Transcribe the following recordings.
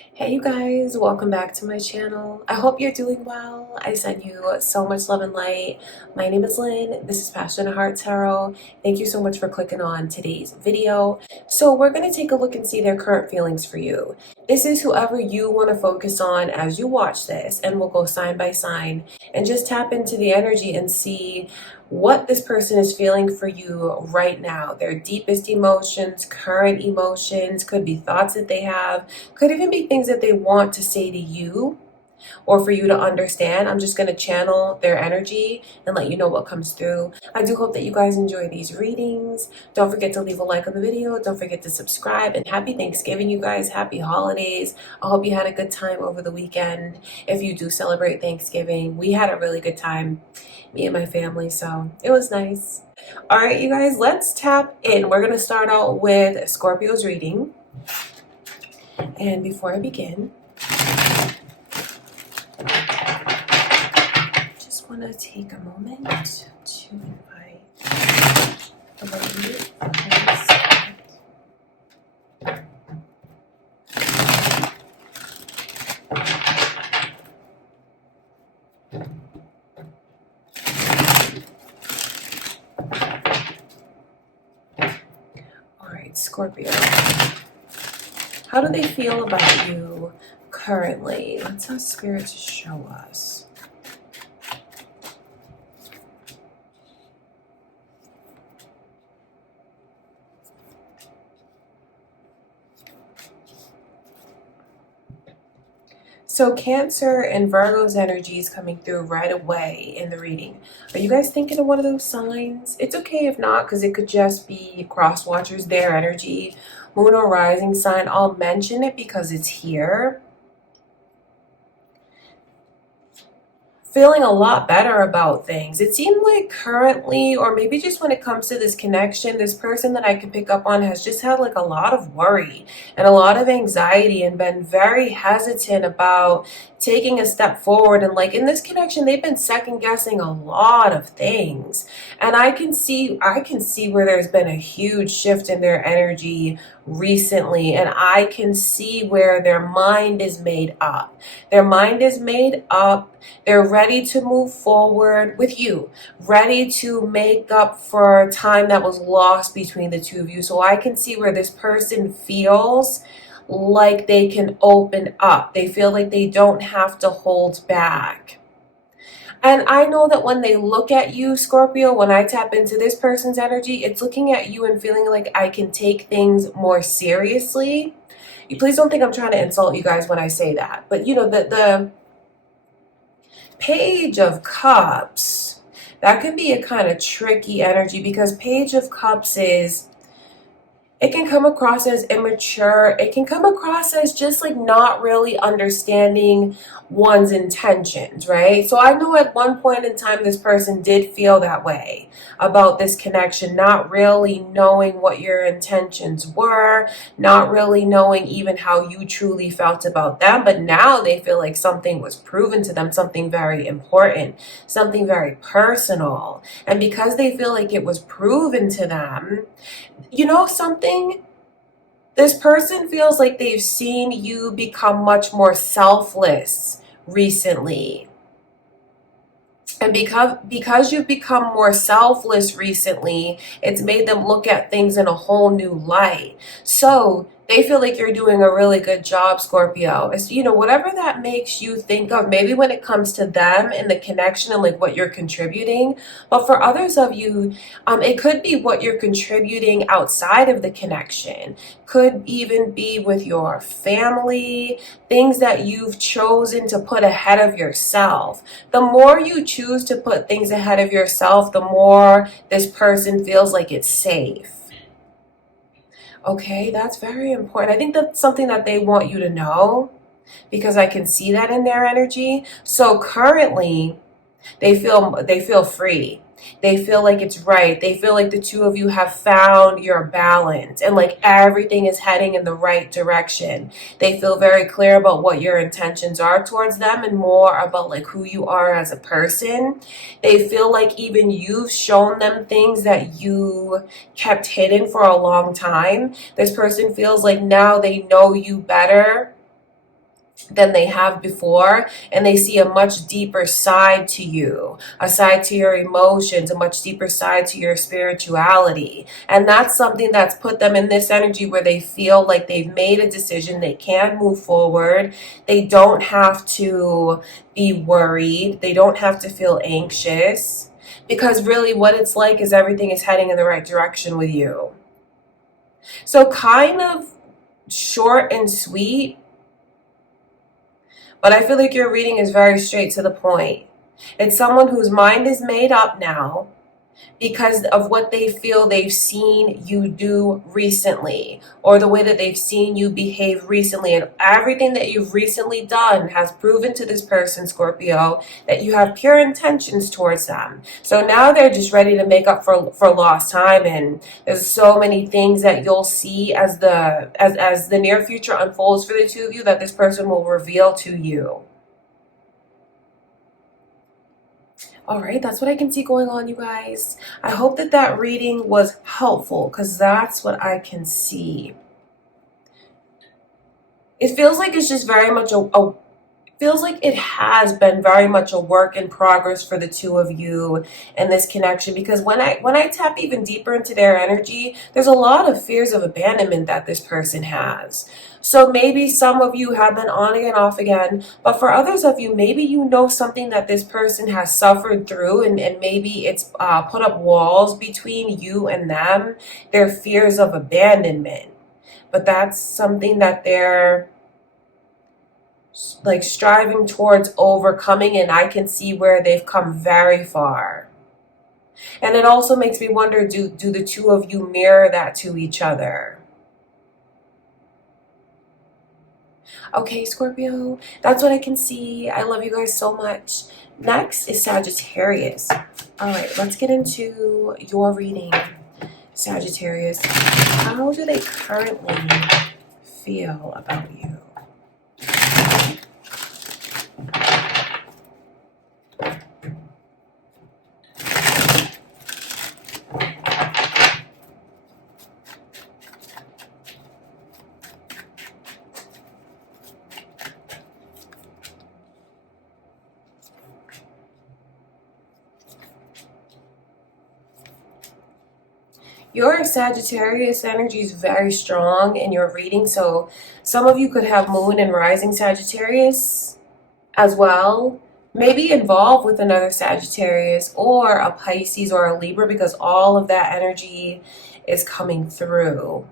Hey you guys, welcome back to my channel. I hope you're doing well. I send you so much love and light. My name is Lynn. This is Passion and Heart Tarot. Thank you so much for clicking on today's video. So we're going to take a look and see their current feelings for you. This is whoever you want to focus on as you watch this, and we'll go sign by sign and just tap into the energy and see what this person is feeling for you right now. Their deepest emotions, current emotions, could be thoughts that they have, could even be things that they want to say to you or for you to understand. I'm just going to channel their energy and let you know what comes through. I do hope that you guys enjoy these readings. Don't forget to leave a like on the video. Don't forget to subscribe, and happy Thanksgiving, you guys. Happy holidays. I hope you had a good time over the weekend. If you do celebrate Thanksgiving, we had a really good time, me and my family, so it was nice. All right, you guys, let's tap in. We're going to start out with Scorpio's reading. And before I begin, just want to take a moment to invite the lady. All right, Scorpio. How do they feel about you currently? Let's ask Spirit to show us. So Cancer and Virgo's energy is coming through right away in the reading. Are you guys thinking of one of those signs? It's okay if not, because it could just be cross watchers, their energy, moon or rising sign. I'll mention it because it's here. Feeling a lot better about things. It seemed like currently, or maybe just when it comes to this connection, this person that I can pick up on has just had like a lot of worry and a lot of anxiety and been very hesitant about taking a step forward. And like in this connection, they've been second guessing a lot of things. And I can see where there's been a huge shift in their energy recently, and I can see where their mind is made up. Their mind is made up. They're ready to move forward with you, ready to make up for time that was lost between the two of you. So I can see where this person feels like they can open up. They feel like they don't have to hold back. And I know that when they look at you, Scorpio, when I tap into this person's energy, it's looking at you and feeling like I can take things more seriously. You please don't think I'm trying to insult you guys when I say that. But you know, the Page of Cups, that can be a kind of tricky energy, because Page of Cups is, it can come across as immature. It can come across as just like not really understanding one's intentions, right? So I know at one point in time, this person did feel that way about this connection, not really knowing what your intentions were, not really knowing even how you truly felt about them. But now they feel like something was proven to them, something very important, something very personal. And because they feel like it was proven to them, you know something? This person feels like they've seen you become much more selfless recently. And because you've become more selfless recently, it's made them look at things in a whole new light. So they feel like you're doing a really good job, Scorpio. It's, you know, whatever that makes you think of, maybe when it comes to them and the connection and like what you're contributing. But for others of you, it could be what you're contributing outside of the connection. Could even be with your family, things that you've chosen to put ahead of yourself. The more you choose to put things ahead of yourself, the more this person feels like it's safe. Okay, that's very important. I think that's something that they want you to know, because I can see that in their energy. So currently, they feel free. They feel like it's right. They feel like the two of you have found your balance and like everything is heading in the right direction. They feel very clear about what your intentions are towards them and more about like who you are as a person. They feel like even you've shown them things that you kept hidden for a long time. This person feels like now they know you better than they have before, and they see a much deeper side to you, a side to your emotions, a much deeper side to your spirituality. And that's something that's put them in this energy where they feel like they've made a decision, they can move forward, they don't have to be worried, they don't have to feel anxious, because really what it's like is everything is heading in the right direction with you. So kind of short and sweet, but I feel like your reading is very straight to the point. It's someone whose mind is made up now because of what they feel they've seen you do recently, or the way that they've seen you behave recently. And everything that you've recently done has proven to this person, Scorpio, that you have pure intentions towards them. So now they're just ready to make up for lost time. And there's so many things that you'll see as the near future unfolds for the two of you that this person will reveal to you. All right, that's what I can see going on, you guys. I hope that that reading was helpful, because that's what I can see. It feels like it's just very much feels like it has been very much a work in progress for the two of you and this connection, because when I tap even deeper into their energy, there's a lot of fears of abandonment that this person has. So maybe some of you have been on again, off again, but for others of you, maybe you know something that this person has suffered through, and maybe it's put up walls between you and them, their fears of abandonment. But that's something that they're like striving towards overcoming, and I can see where they've come very far. And it also makes me wonder, do the two of you mirror that to each other? Okay, Scorpio, that's what I can see. I love you guys so much. Next is Sagittarius. All right, let's get into your reading, Sagittarius. How do they currently feel about you? Your Sagittarius energy is very strong in your reading, so some of you could have Moon and Rising Sagittarius as well. Maybe involved with another Sagittarius or a Pisces or a Libra, because all of that energy is coming through.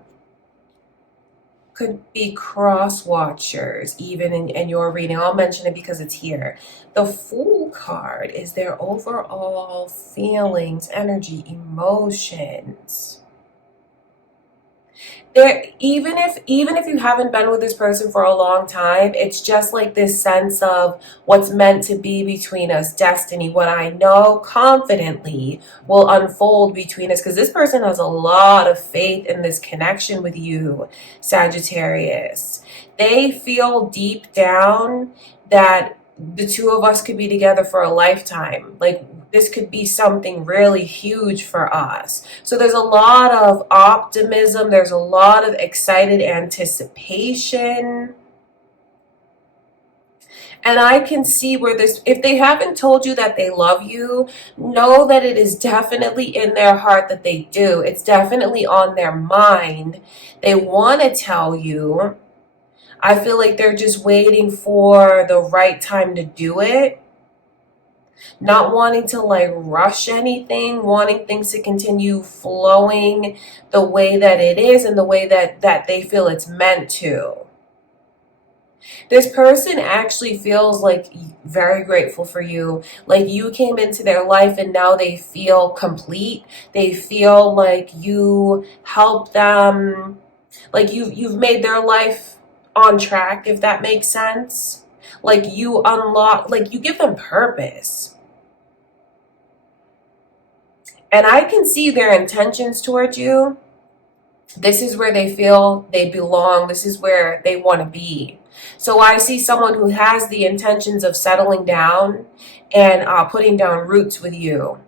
Could be cross watchers even in your reading. I'll mention it because it's here. The Fool card is their overall feelings, energy, emotions. There, even if you haven't been with this person for a long time, it's just like this sense of what's meant to be between us, destiny, what I know confidently will unfold between us, because this person has a lot of faith in this connection with you, Sagittarius. They feel deep down that the two of us could be together for a lifetime. Like, this could be something really huge for us. So there's a lot of optimism. There's a lot of excited anticipation. And I can see where this, if they haven't told you that they love you, know that it is definitely in their heart that they do. It's definitely on their mind. They want to tell you. I feel like they're just waiting for the right time to do it. Not wanting to like rush anything, wanting things to continue flowing the way that it is and the way that they feel it's meant to. This person actually feels like very grateful for you. Like you came into their life and now they feel complete. They feel like you helped them, like you've made their life on track, if that makes sense. Like you unlock, like you give them purpose. And I can see their intentions towards you. This is where they feel they belong. This is where they want to be. So I see someone who has the intentions of settling down and putting down roots with you.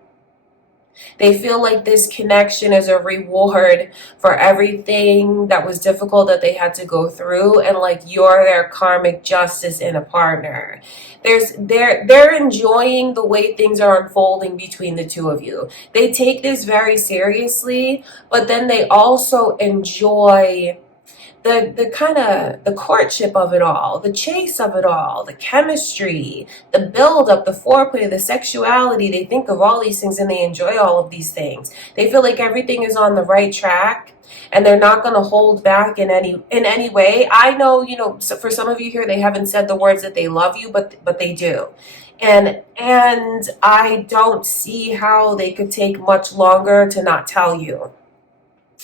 They feel like this connection is a reward for everything that was difficult that they had to go through, and like you're their karmic justice in a partner. They're enjoying the way things are unfolding between the two of you. They take this very seriously, but then they also enjoy the kind of the courtship of it all, the chase of it all, the chemistry, the build up, the foreplay, the sexuality. They think of all these things and they enjoy all of these things. They feel like everything is on the right track and they're not going to hold back in any way. I know, you know, so for some of you here, they haven't said the words that they love you, but they do. And I don't see how they could take much longer to not tell you,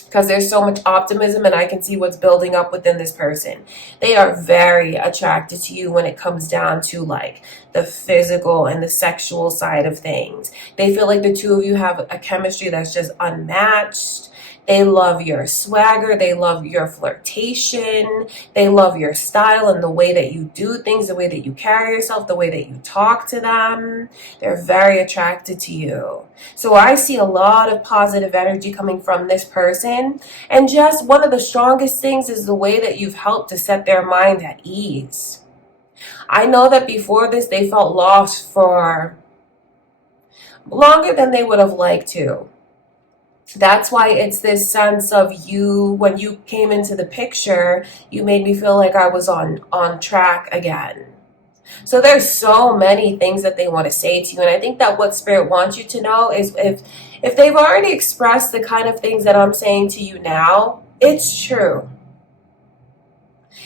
because there's so much optimism and I can see what's building up within this person. They are very attracted to you when it comes down to like the physical and the sexual side of things. They feel like the two of you have a chemistry that's just unmatched. They love your swagger. They love your flirtation. They love your style and the way that you do things, the way that you carry yourself, the way that you talk to them. They're very attracted to you. So I see a lot of positive energy coming from this person. And just one of the strongest things is the way that you've helped to set their mind at ease. I know that before this, they felt lost for longer than they would have liked to. That's why it's this sense of you, when you came into the picture, you made me feel like I was on track again. So there's so many things that they want to say to you. And I think that what Spirit wants you to know is if they've already expressed the kind of things that I'm saying to you now, it's true.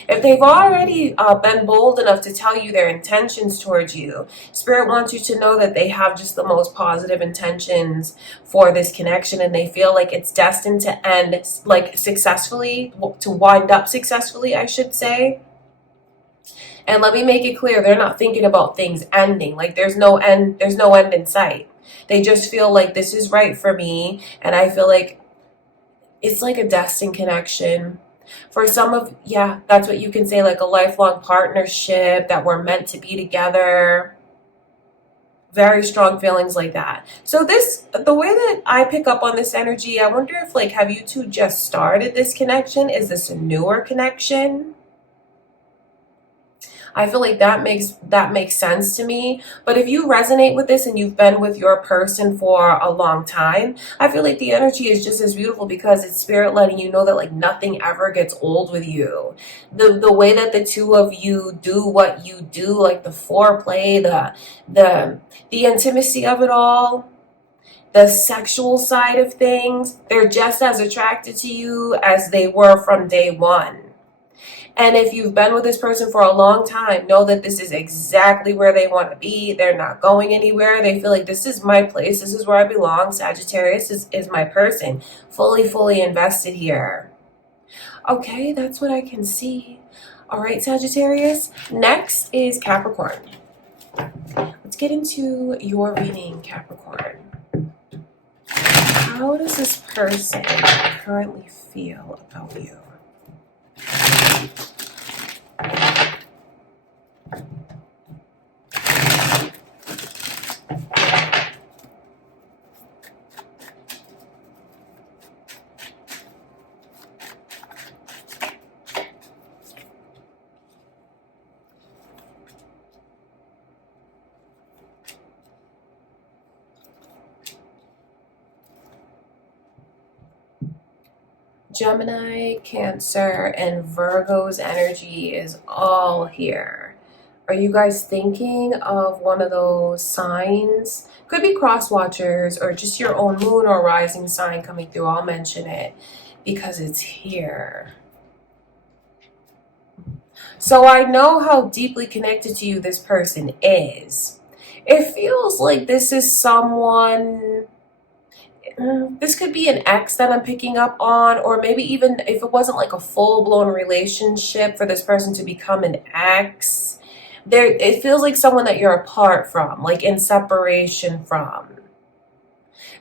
If they've already been bold enough to tell you their intentions towards you, Spirit wants you to know that they have just the most positive intentions for this connection, and they feel like it's destined to end like successfully, to wind up successfully, I should say. And let me make it clear, they're not thinking about things ending. Like there's no end in sight. They just feel like this is right for me, and I feel like it's like a destined connection. For some of, yeah, that's what you can say, like a lifelong partnership, that we're meant to be together. Very strong feelings like that. So the way that I pick up on this energy, I wonder if like, have you two just started this connection? Is this a newer connection? I feel like that makes sense to me. But if you resonate with this and you've been with your person for a long time, I feel like the energy is just as beautiful, because it's Spirit letting you know that like nothing ever gets old with you. The way that the two of you do what you do, like the foreplay, the intimacy of it all, the sexual side of things, they're just as attracted to you as they were from day one. And if you've been with this person for a long time, know that this is exactly where they want to be. They're not going anywhere. They feel like this is my place. This is where I belong. Sagittarius is my person. Fully invested here. Okay, that's what I can see. All right, Sagittarius. Next is Capricorn. Let's get into your reading, Capricorn. How does this person currently feel about you? Gemini, Cancer, and Virgo's energy is all here. Are you guys thinking of one of those signs? Could be cross watchers or just your own moon or rising sign coming through. I'll mention it because it's here. So I know how deeply connected to you this person is. It feels like this is someone... this could be an ex that I'm picking up on, or maybe even if it wasn't like a full-blown relationship, for this person to become an ex. It feels like someone that you're apart from, like in separation from.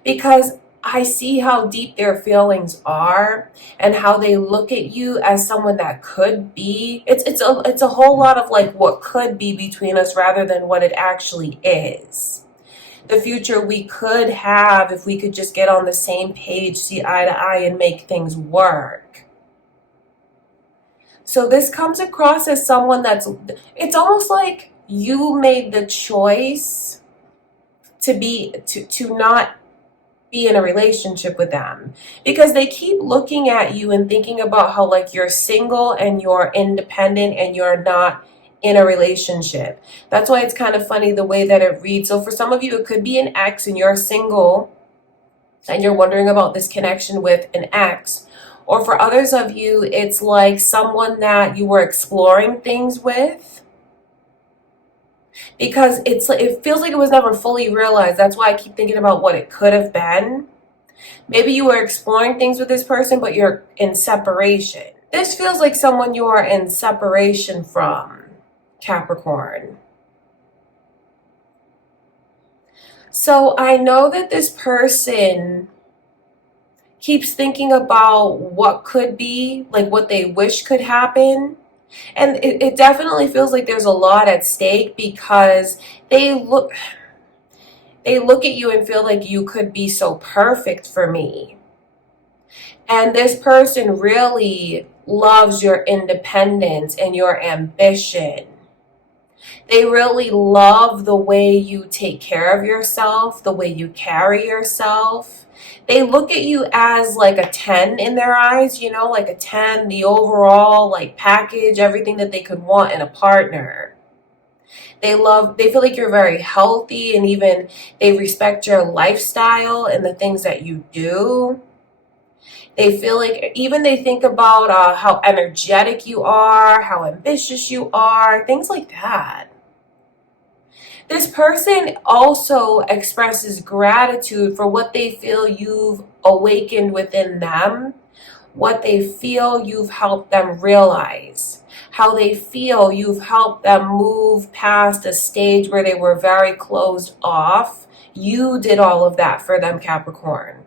Because I see how deep their feelings are and how they look at you as someone that could be. It's a whole lot of like what could be between us rather than what it actually is. the future we could have if we could just get on the same page, see eye to eye, and make things work. So this comes across as someone it's almost like you made the choice to not be in a relationship with them, because they keep looking at you and thinking about how like you're single and you're independent and you're not in a relationship. That's why it's kind of funny the way that it reads. So for some of you, it could be an ex and you're single and you're wondering about this connection with an ex. Or for others of you, it's like someone that you were exploring things with, because it feels like it was never fully realized. That's why I keep thinking about what it could have been. Maybe you were exploring things with this person, but you're in separation. This feels like someone you are in separation from, Capricorn. So I know that this person keeps thinking about what could be, like what they wish could happen. And it definitely feels like there's a lot at stake, because they look at you and feel like you could be so perfect for me. And this person really loves your independence and your ambition. They really love the way you take care of yourself, the way you carry yourself. They look at you as like a 10 in their eyes, you know, like a 10, the overall like package, everything that they could want in a partner. They feel like you're very healthy, and even they respect your lifestyle and the things that you do. They feel like, even they think about how energetic you are, how ambitious you are, things like that. This person also expresses gratitude for what they feel you've awakened within them, what they feel you've helped them realize, how they feel you've helped them move past a stage where they were very closed off. You did all of that for them, Capricorn.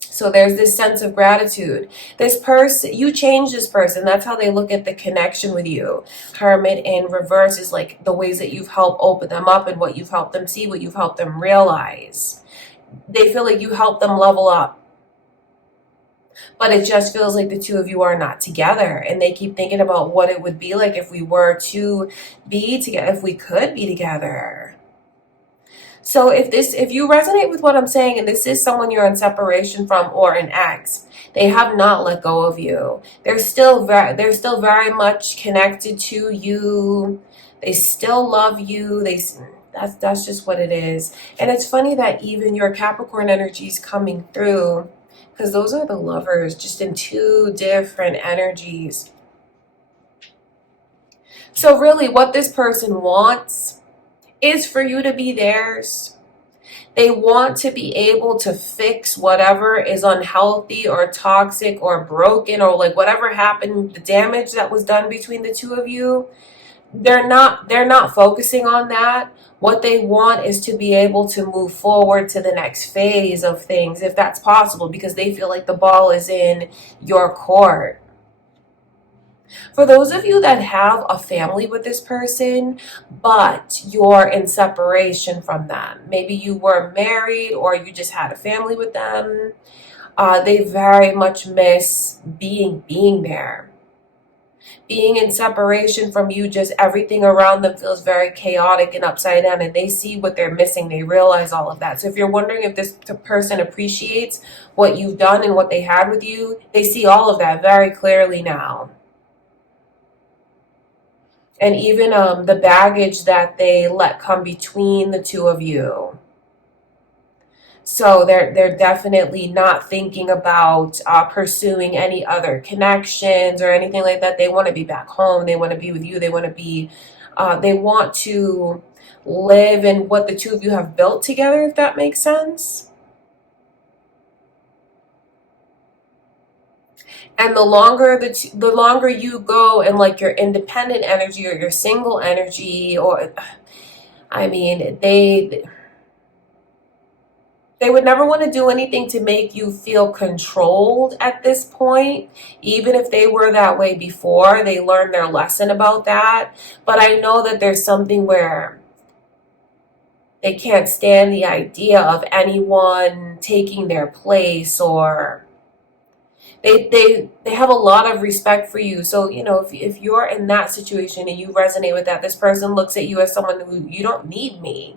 So there's this sense of gratitude. This person, you changed this person. That's how they look at the connection with you. Hermit in reverse is like the ways that you've helped open them up and what you've helped them see, what you've helped them realize. They feel like you helped them level up. But it just feels like the two of you are not together. And they keep thinking about what it would be like if we were to be together, if we could be together. So if you resonate with what I'm saying, and this is someone you're in separation from or an ex, they have not let go of you. They're still very much connected to you. They still love you. That's just what it is. And it's funny that even your Capricorn energy is coming through, because those are the lovers, just in two different energies. So really what this person wants is for you to be theirs. They want to be able to fix whatever is unhealthy or toxic or broken, or like whatever happened, the damage that was done between the two of you. They're not focusing on that. What they want is to be able to move forward to the next phase of things, if that's possible, because they feel like the ball is in your court. For those of you that have a family with this person, but you're in separation from them, maybe you were married or you just had a family with them, they very much miss being there. Being in separation from you, just everything around them feels very chaotic and upside down, and they see what they're missing. They realize all of that. So if you're wondering if this person appreciates what you've done and what they had with you, they see all of that very clearly now. And even the baggage that they let come between the two of you. So they're definitely not thinking about pursuing any other connections or anything like that. They want to be back home. They want to be with you. They want to live in what the two of you have built together, if that makes sense. And the longer you go in like your independent energy or your single energy, or I mean, they would never want to do anything to make you feel controlled at this point. Even if they were that way before, they learned their lesson about that. But I know that there's something where They can't stand the idea of anyone taking their place, or they have a lot of respect for you. So, you know, if you're in that situation and you resonate with that, this person looks at you as someone who, you don't need me.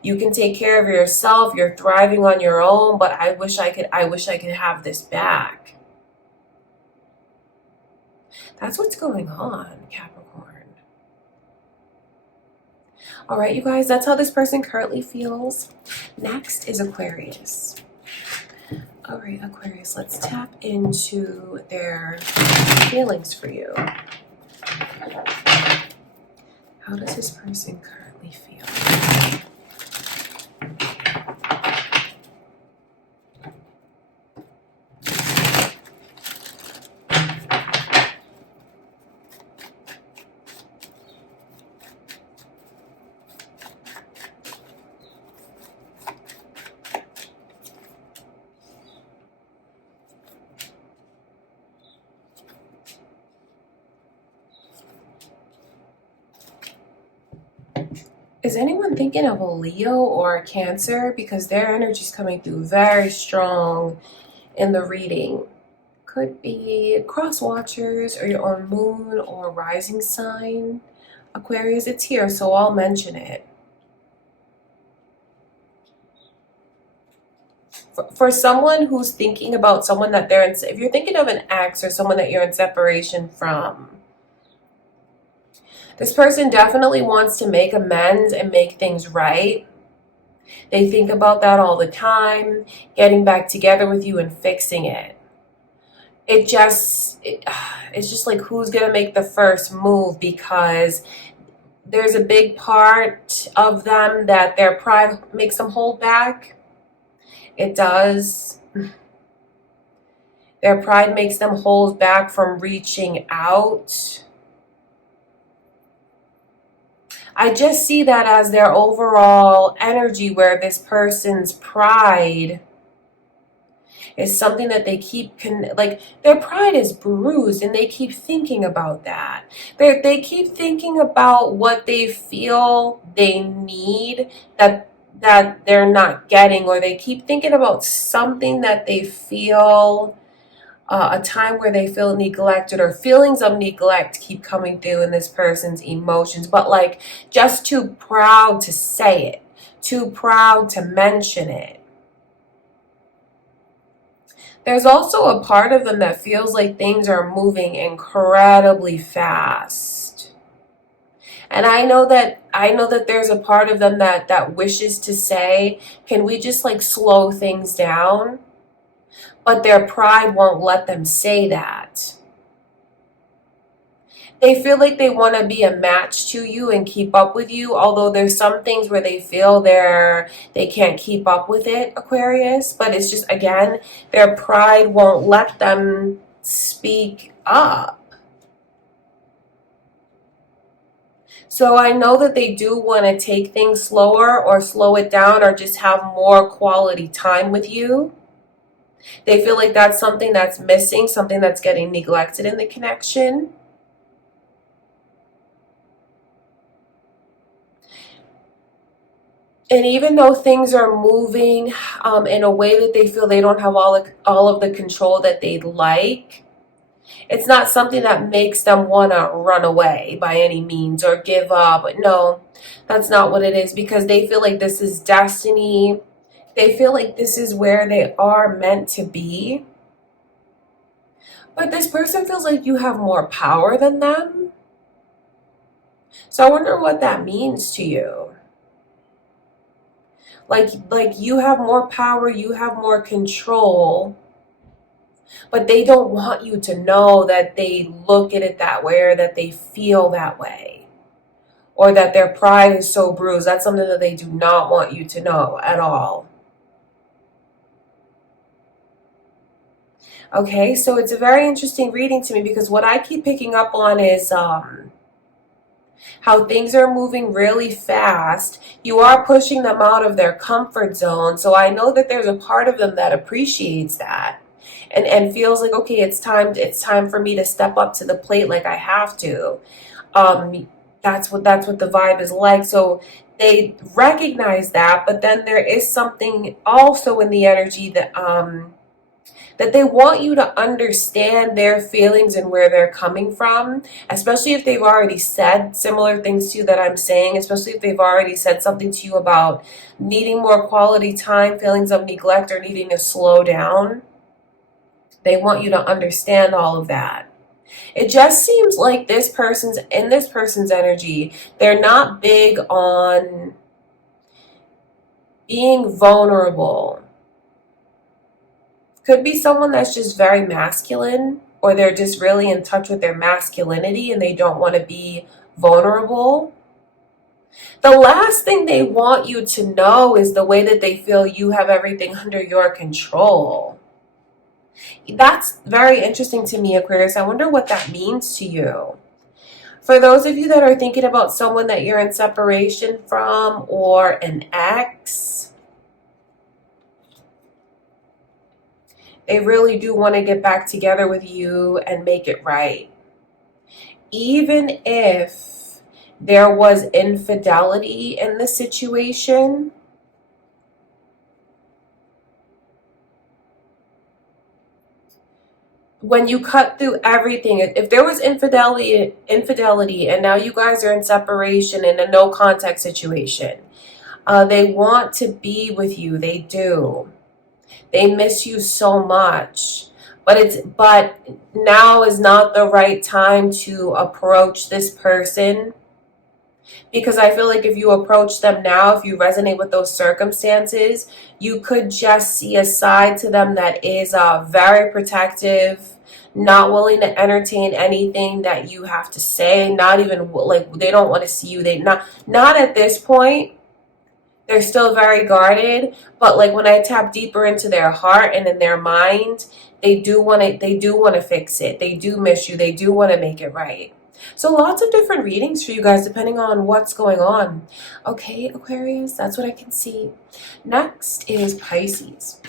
You can take care of yourself. You're thriving on your own, but I wish I could have this back. That's what's going on, Capricorn. All right, you guys, that's how this person currently feels. Next is Aquarius. All right, Aquarius, let's tap into their feelings for you. How does this person currently feel? Is anyone thinking of a Leo or a Cancer? Because their energy is coming through very strong in the reading. Could be cross watchers or your own moon or rising sign. Aquarius, it's here, so I'll mention it. For someone who's thinking about someone that they're in, if you're thinking of an ex or someone that you're in separation from, this person definitely wants to make amends and make things right. They think about that all the time, getting back together with you and fixing it. It's just like, who's going to make the first move? Because there's a big part of them that their pride makes them hold back. It does. Their pride makes them hold back from reaching out. I just see that as their overall energy, where this person's pride is something that they keep, like, their pride is bruised and they keep thinking about that. They keep thinking about what they feel they need that they're not getting, or they keep thinking about something that they feel, a time where they feel neglected, or feelings of neglect keep coming through in this person's emotions, but like just too proud to say it, too proud to mention it. There's also a part of them that feels like things are moving incredibly fast. And I know that there's a part of them that wishes to say, can we just like slow things down? But their pride won't let them say that. They feel like they want to be a match to you and keep up with you, although there's some things where they feel they can't keep up with it, Aquarius. But it's just, again, their pride won't let them speak up. So I know that they do want to take things slower, or slow it down, or just have more quality time with you. They feel like that's something that's missing, something that's getting neglected in the connection. And even though things are moving in a way that they feel they don't have all of the control that they'd like, it's not something that makes them want to run away by any means or give up. No, that's not what it is, because they feel like this is destiny. They feel like this is where they are meant to be. But this person feels like you have more power than them. So I wonder what that means to you. Like you have more power, you have more control, but they don't want you to know that they look at it that way, or that they feel that way, or that their pride is so bruised. That's something that they do not want you to know at all. Okay, so it's a very interesting reading to me, because what I keep picking up on is how things are moving really fast. You are pushing them out of their comfort zone. So I know that there's a part of them that appreciates that and feels like, okay, it's time for me to step up to the plate, like I have to. That's what the vibe is like. So they recognize that, but then there is something also in the energy that they want you to understand their feelings and where they're coming from, especially if they've already said similar things to you that I'm saying, especially if they've already said something to you about needing more quality time, feelings of neglect, or needing to slow down. They want you to understand all of that. It just seems like this person's energy, they're not big on being vulnerable. Could be someone that's just very masculine, or they're just really in touch with their masculinity and they don't want to be vulnerable. The last thing they want you to know is the way that they feel you have everything under your control. That's very interesting to me, Aquarius. I wonder what that means to you. For those of you that are thinking about someone that you're in separation from, or an ex, they really do want to get back together with you and make it right. Even if there was infidelity in the situation, when you cut through everything, if there was infidelity and now you guys are in separation in a no contact situation, they want to be with you. They do. They miss you so much. But now is not the right time to approach this person, because I feel like if you approach them now, if you resonate with those circumstances, you could just see a side to them that is very protective, not willing to entertain anything that you have to say, not even like they don't want to see you. They not at this point. They're still very guarded, but like when I tap deeper into their heart and in their mind, they do want to fix it. They do miss you. They do want to make it right. So lots of different readings for you guys depending on what's going on. Okay, Aquarius, that's what I can see. Next is Pisces.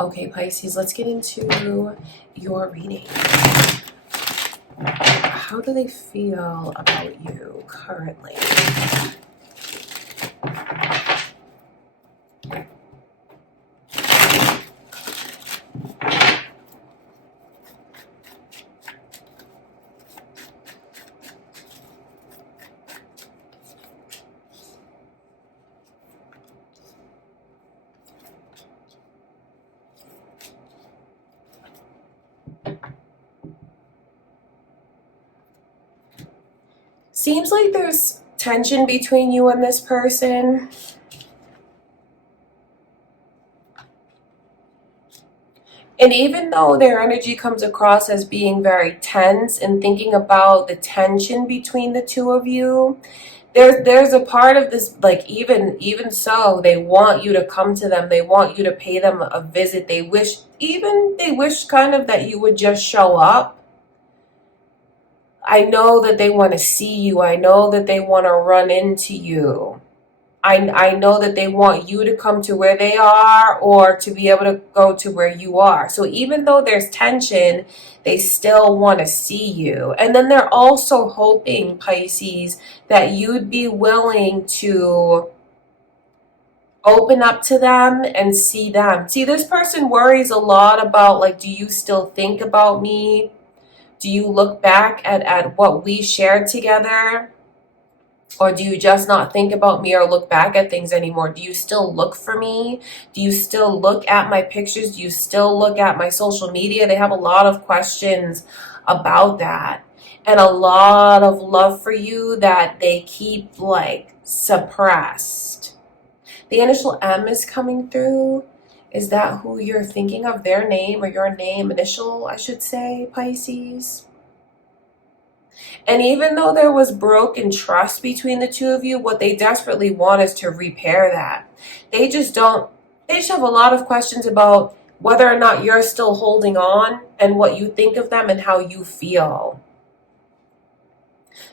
Okay, Pisces, let's get into your reading. How do they feel about you currently? Seems like there's tension between you and this person. And even though their energy comes across as being very tense and thinking about the tension between the two of you, there's a part of this, like even so, they want you to come to them. They want you to pay them a visit. They wish kind of that you would just show up. I know that they want to see you. I know that they want to run into you. I know that they want you to come to where they are or to be able to go to where you are. So even though there's tension, they still want to see you. And then they're also hoping, Pisces, that you'd be willing to open up to them and see them. See, this person worries a lot about, like, do you still think about me? Do you look back at what we shared together? Or do you just not think about me or look back at things anymore? Do you still look for me? Do you still look at my pictures? Do you still look at my social media? They have a lot of questions about that. And a lot of love for you that they keep like suppressed. The initial M is coming through. Is that who you're thinking of? Their name, or your name, initial, I should say, Pisces? And even though there was broken trust between the two of you, what they desperately want is to repair that. They just have a lot of questions about whether or not you're still holding on and what you think of them and how you feel.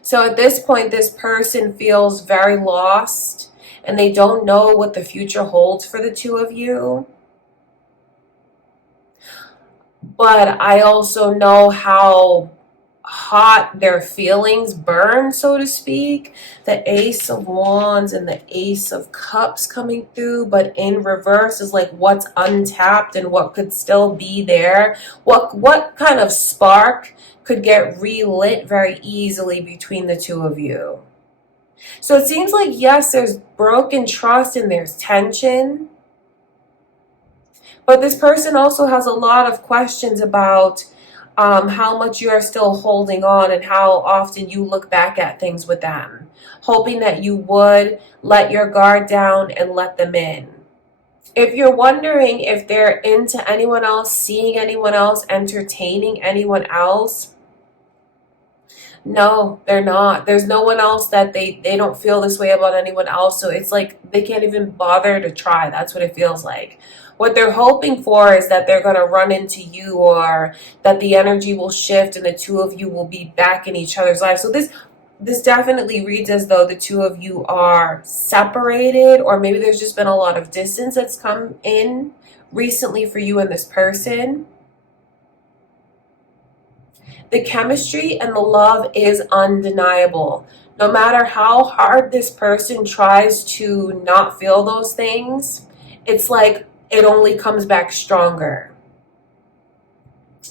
So at this point, this person feels very lost and they don't know what the future holds for the two of you. But I also know how hot their feelings burn, so to speak. The Ace of Wands and the Ace of Cups coming through, but in reverse is like what's untapped and what could still be there. What kind of spark could get relit very easily between the two of you. So it seems like, yes, there's broken trust and there's tension. But this person also has a lot of questions about how much you are still holding on and how often you look back at things with them, hoping that you would let your guard down and let them in. If you're wondering if they're into anyone else, seeing anyone else, entertaining anyone else, no, they're not. There's no one else that they don't feel this way about anyone else. So it's like they can't even bother to try. That's what it feels like. What they're hoping for is that they're going to run into you, or that the energy will shift and the two of you will be back in each other's lives. So this definitely reads as though the two of you are separated, or maybe there's just been a lot of distance that's come in recently for you and this person. The chemistry and the love is undeniable. No matter how hard this person tries to not feel those things, it's like it only comes back stronger.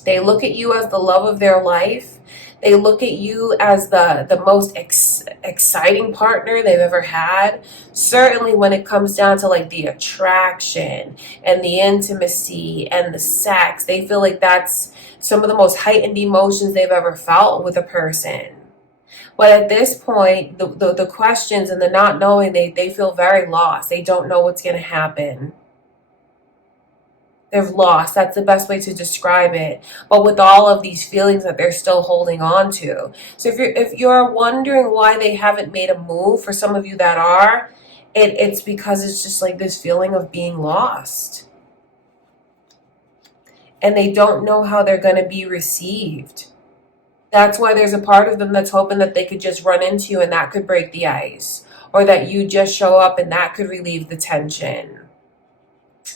They look at you as the love of their life. They look at you as the most exciting partner they've ever had. Certainly when it comes down to like the attraction and the intimacy and the sex, they feel like that's some of the most heightened emotions they've ever felt with a person. But at this point, the questions and the not knowing, they feel very lost. They don't know what's going to happen. They've lost. That's the best way to describe it. But with all of these feelings that they're still holding on to. So if you're wondering why they haven't made a move, for some of you that are, it's because it's just like this feeling of being lost. And they don't know how they're going to be received. That's why there's a part of them that's hoping that they could just run into you and that could break the ice. Or that you just show up and that could relieve the tension.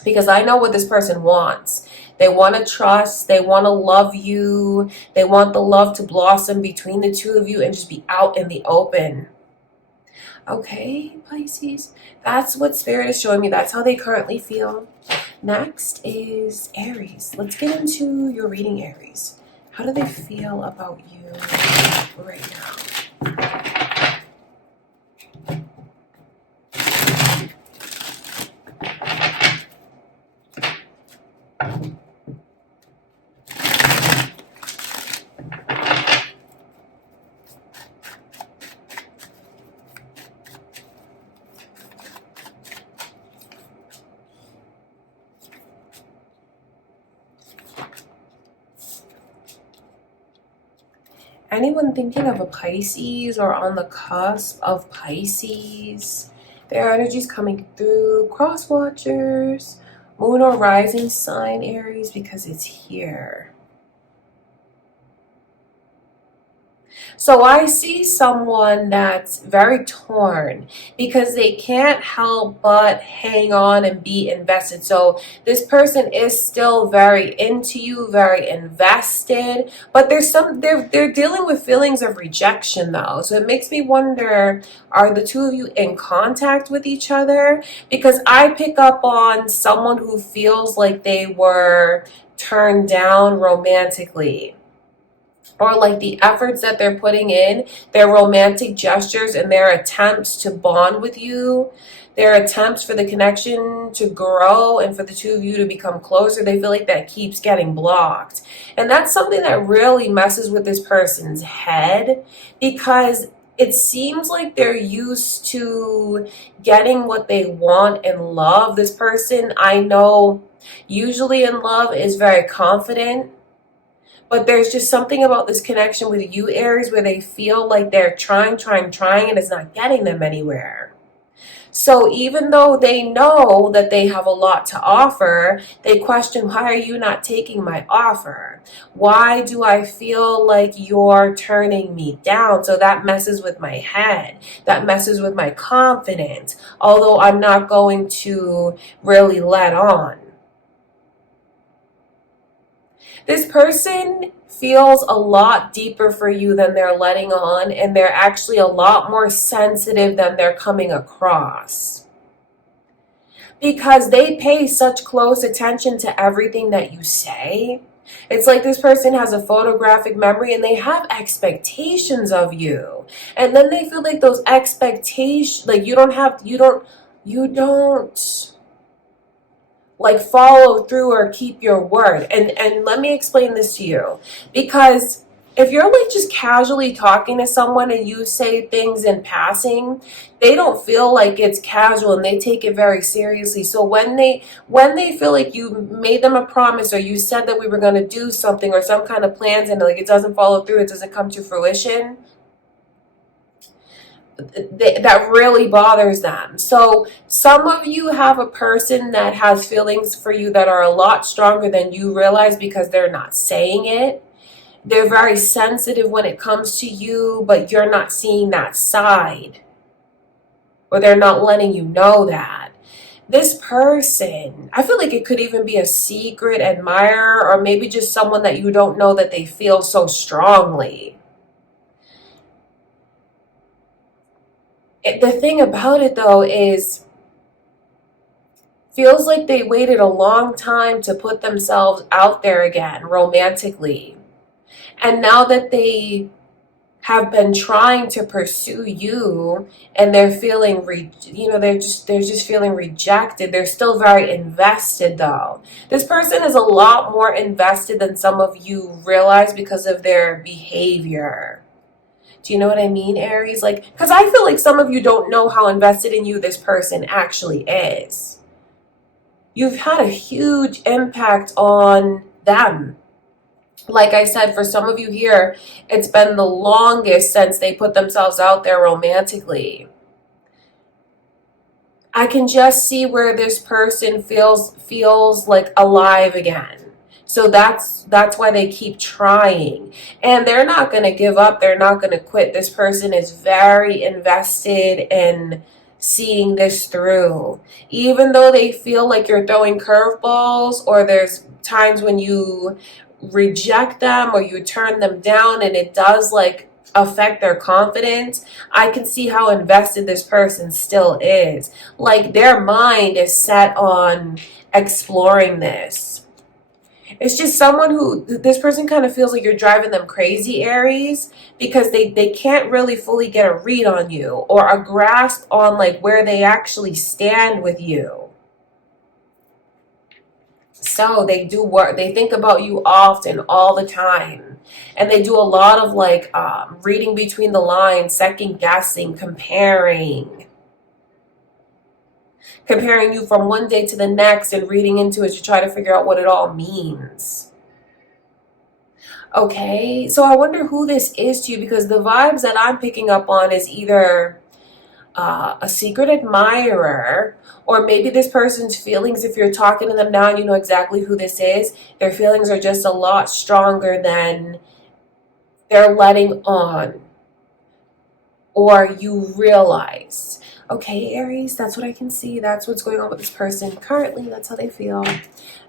Because I know what this person wants. They want to trust. They want to love you. They want the love to blossom between the two of you and just be out in the open. Okay, Pisces. That's what Spirit is showing me. That's how they currently feel. Next is Aries. Let's get into your reading, Aries. How do they feel about you right now? Anyone thinking of a Pisces or on the cusp of Pisces? Their energy's coming through. Cross watchers, moon or rising sign Aries, because it's here. So I see someone that's very torn because they can't help but hang on and be invested. So this person is still very into you, very invested, but they're dealing with feelings of rejection though. So it makes me wonder, are the two of you in contact with each other? Because I pick up on someone who feels like they were turned down romantically. Or like the efforts that they're putting in, their romantic gestures and their attempts to bond with you, their attempts for the connection to grow and for the two of you to become closer, they feel like that keeps getting blocked. And that's something that really messes with this person's head, because it seems like they're used to getting what they want in love. This person, I know, usually in love is very confident. But there's just something about this connection with you, Aries, where they feel like they're trying, and it's not getting them anywhere. So even though they know that they have a lot to offer, they question, why are you not taking my offer? Why do I feel like you're turning me down? So that messes with my head. That messes with my confidence, although I'm not going to really let on. This person feels a lot deeper for you than they're letting on, and they're actually a lot more sensitive than they're coming across. Because they pay such close attention to everything that you say. It's like this person has a photographic memory and they have expectations of you. And then they feel like those expectations, like you don't like follow through or keep your word. And let me explain this to you. Because if you're like just casually talking to someone and you say things in passing, they don't feel like it's casual and they take it very seriously. So when they feel like you made them a promise or you said that we were going to do something or some kind of plans and like it doesn't follow through, it doesn't come to fruition, that really bothers them. So some of you have a person that has feelings for you that are a lot stronger than you realize because they're not saying it. They're very sensitive when it comes to you, but you're not seeing that side, or they're not letting you know that. This person, I feel like it could even be a secret admirer, or maybe just someone that you don't know that they feel so strongly. The thing about it though is, feels like they waited a long time to put themselves out there again romantically. And now that they have been trying to pursue you and they're feeling, they're just feeling rejected. They're still very invested though. This person is a lot more invested than some of you realize because of their behavior. Do you know what I mean, Aries? Like, because I feel like some of you don't know how invested in you this person actually is. You've had a huge impact on them. Like I said, for some of you here, it's been the longest since they put themselves out there romantically. I can just see where this person feels like alive again. So that's why they keep trying. And they're not going to give up. They're not going to quit. This person is very invested in seeing this through. Even though they feel like you're throwing curveballs, or there's times when you reject them or you turn them down and it does like affect their confidence, I can see how invested this person still is. Like their mind is set on exploring this. It's just someone who, this person kind of feels like you're driving them crazy, Aries, because they can't really fully get a read on you or a grasp on like where they actually stand with you. So they do work, they think about you often, all the time. And they do a lot of like reading between the lines, second guessing, comparing you from one day to the next and reading into it to try to figure out what it all means. Okay, so I wonder who this is to you, because the vibes that I'm picking up on is either a secret admirer, or maybe this person's feelings, if you're talking to them now and you know exactly who this is, their feelings are just a lot stronger than they're letting on or you realize. Okay, Aries, that's what I can see. That's what's going on with this person currently. That's how they feel.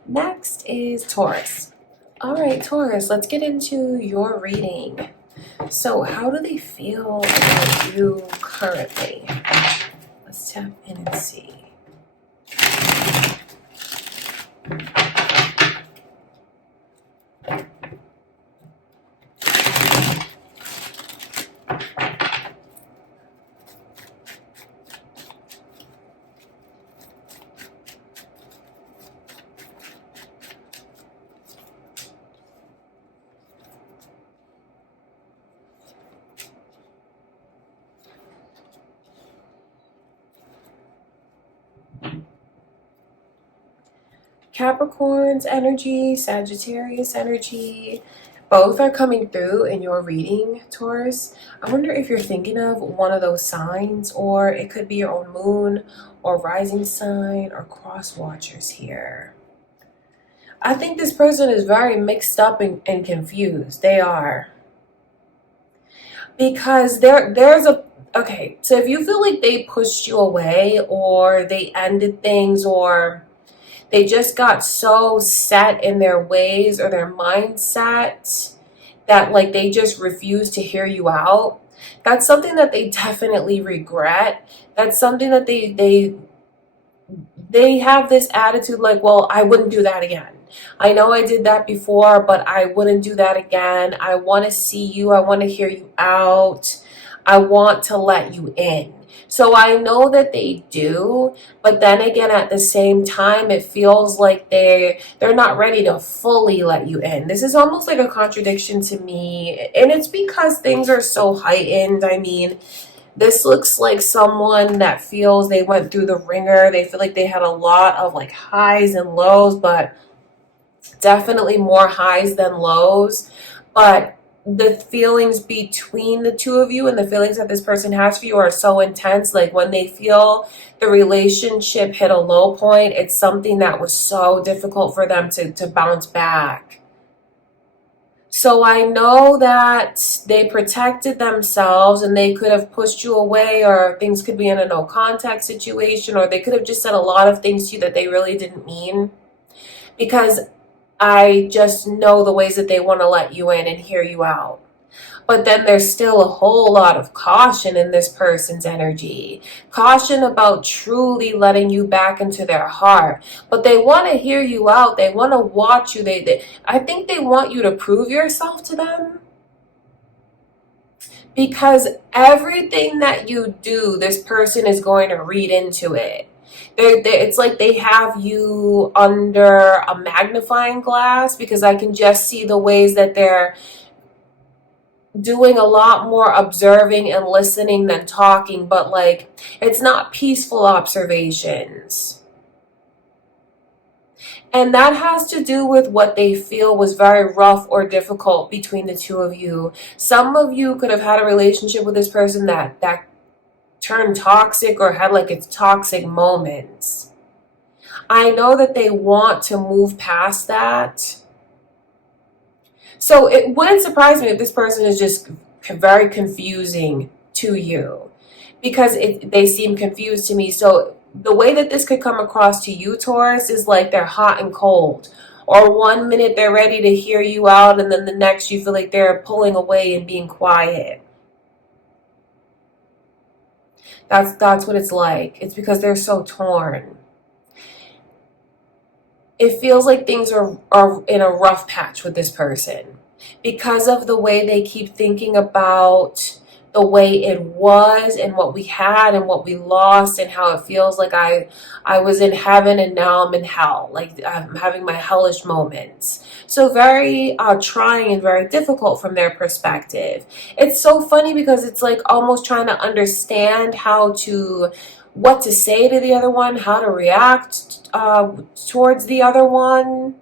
Next is Taurus. All right, Taurus, let's get into your reading. So how do they feel about you currently? Let's tap in and see. Capricorn's energy, Sagittarius energy, both are coming through in your reading, Taurus. I wonder if you're thinking of one of those signs, or it could be your own moon or rising sign or cross watchers here. I think this person is very mixed up and confused. They are. Because there's a, okay, so if you feel like they pushed you away or they ended things, or They just got so set in their ways or their mindset that like they just refuse to hear you out. That's something that they definitely regret. That's something that they have this attitude like, well, I wouldn't do that again. I know I did that before, but I wouldn't do that again. I want to see you. I want to hear you out. I want to let you in. So I know that they do, but then again, at the same time, it feels like they're not ready to fully let you in. This is almost like a contradiction to me, and it's because things are so heightened. I mean, this looks like someone that feels they went through the ringer. They feel like they had a lot of like highs and lows, but definitely more highs than lows. But the feelings between the two of you and the feelings that this person has for you are so intense. Like when they feel the relationship hit a low point, it's something that was so difficult for them to bounce back. So I know that they protected themselves and they could have pushed you away, or things could be in a no contact situation, or they could have just said a lot of things to you that they really didn't mean, because I just know the ways that they want to let you in and hear you out. But then there's still a whole lot of caution in this person's energy. Caution about truly letting you back into their heart. But they want to hear you out. They want to watch you. I think they want you to prove yourself to them. Because everything that you do, this person is going to read into it. It's like they have you under a magnifying glass, because I can just see the ways that they're doing a lot more observing and listening than talking, but like it's not peaceful observations. And that has to do with what they feel was very rough or difficult between the two of you. Some of you could have had a relationship with this person that turned toxic or had like its toxic moments. I know that they want to move past that. So it wouldn't surprise me if this person is just very confusing to you, because they seem confused to me. So the way that this could come across to you, Taurus, is like they're hot and cold. Or one minute they're ready to hear you out, and then the next you feel like they're pulling away and being quiet. That's what it's like. It's because they're so torn. It feels like things are in a rough patch with this person because of the way they keep thinking about the way it was and what we had and what we lost, and how it feels like I was in heaven and now I'm in hell. Like I'm having my hellish moments. So very trying and very difficult from their perspective. It's so funny because it's like almost trying to understand what to say to the other one, how to react towards the other one.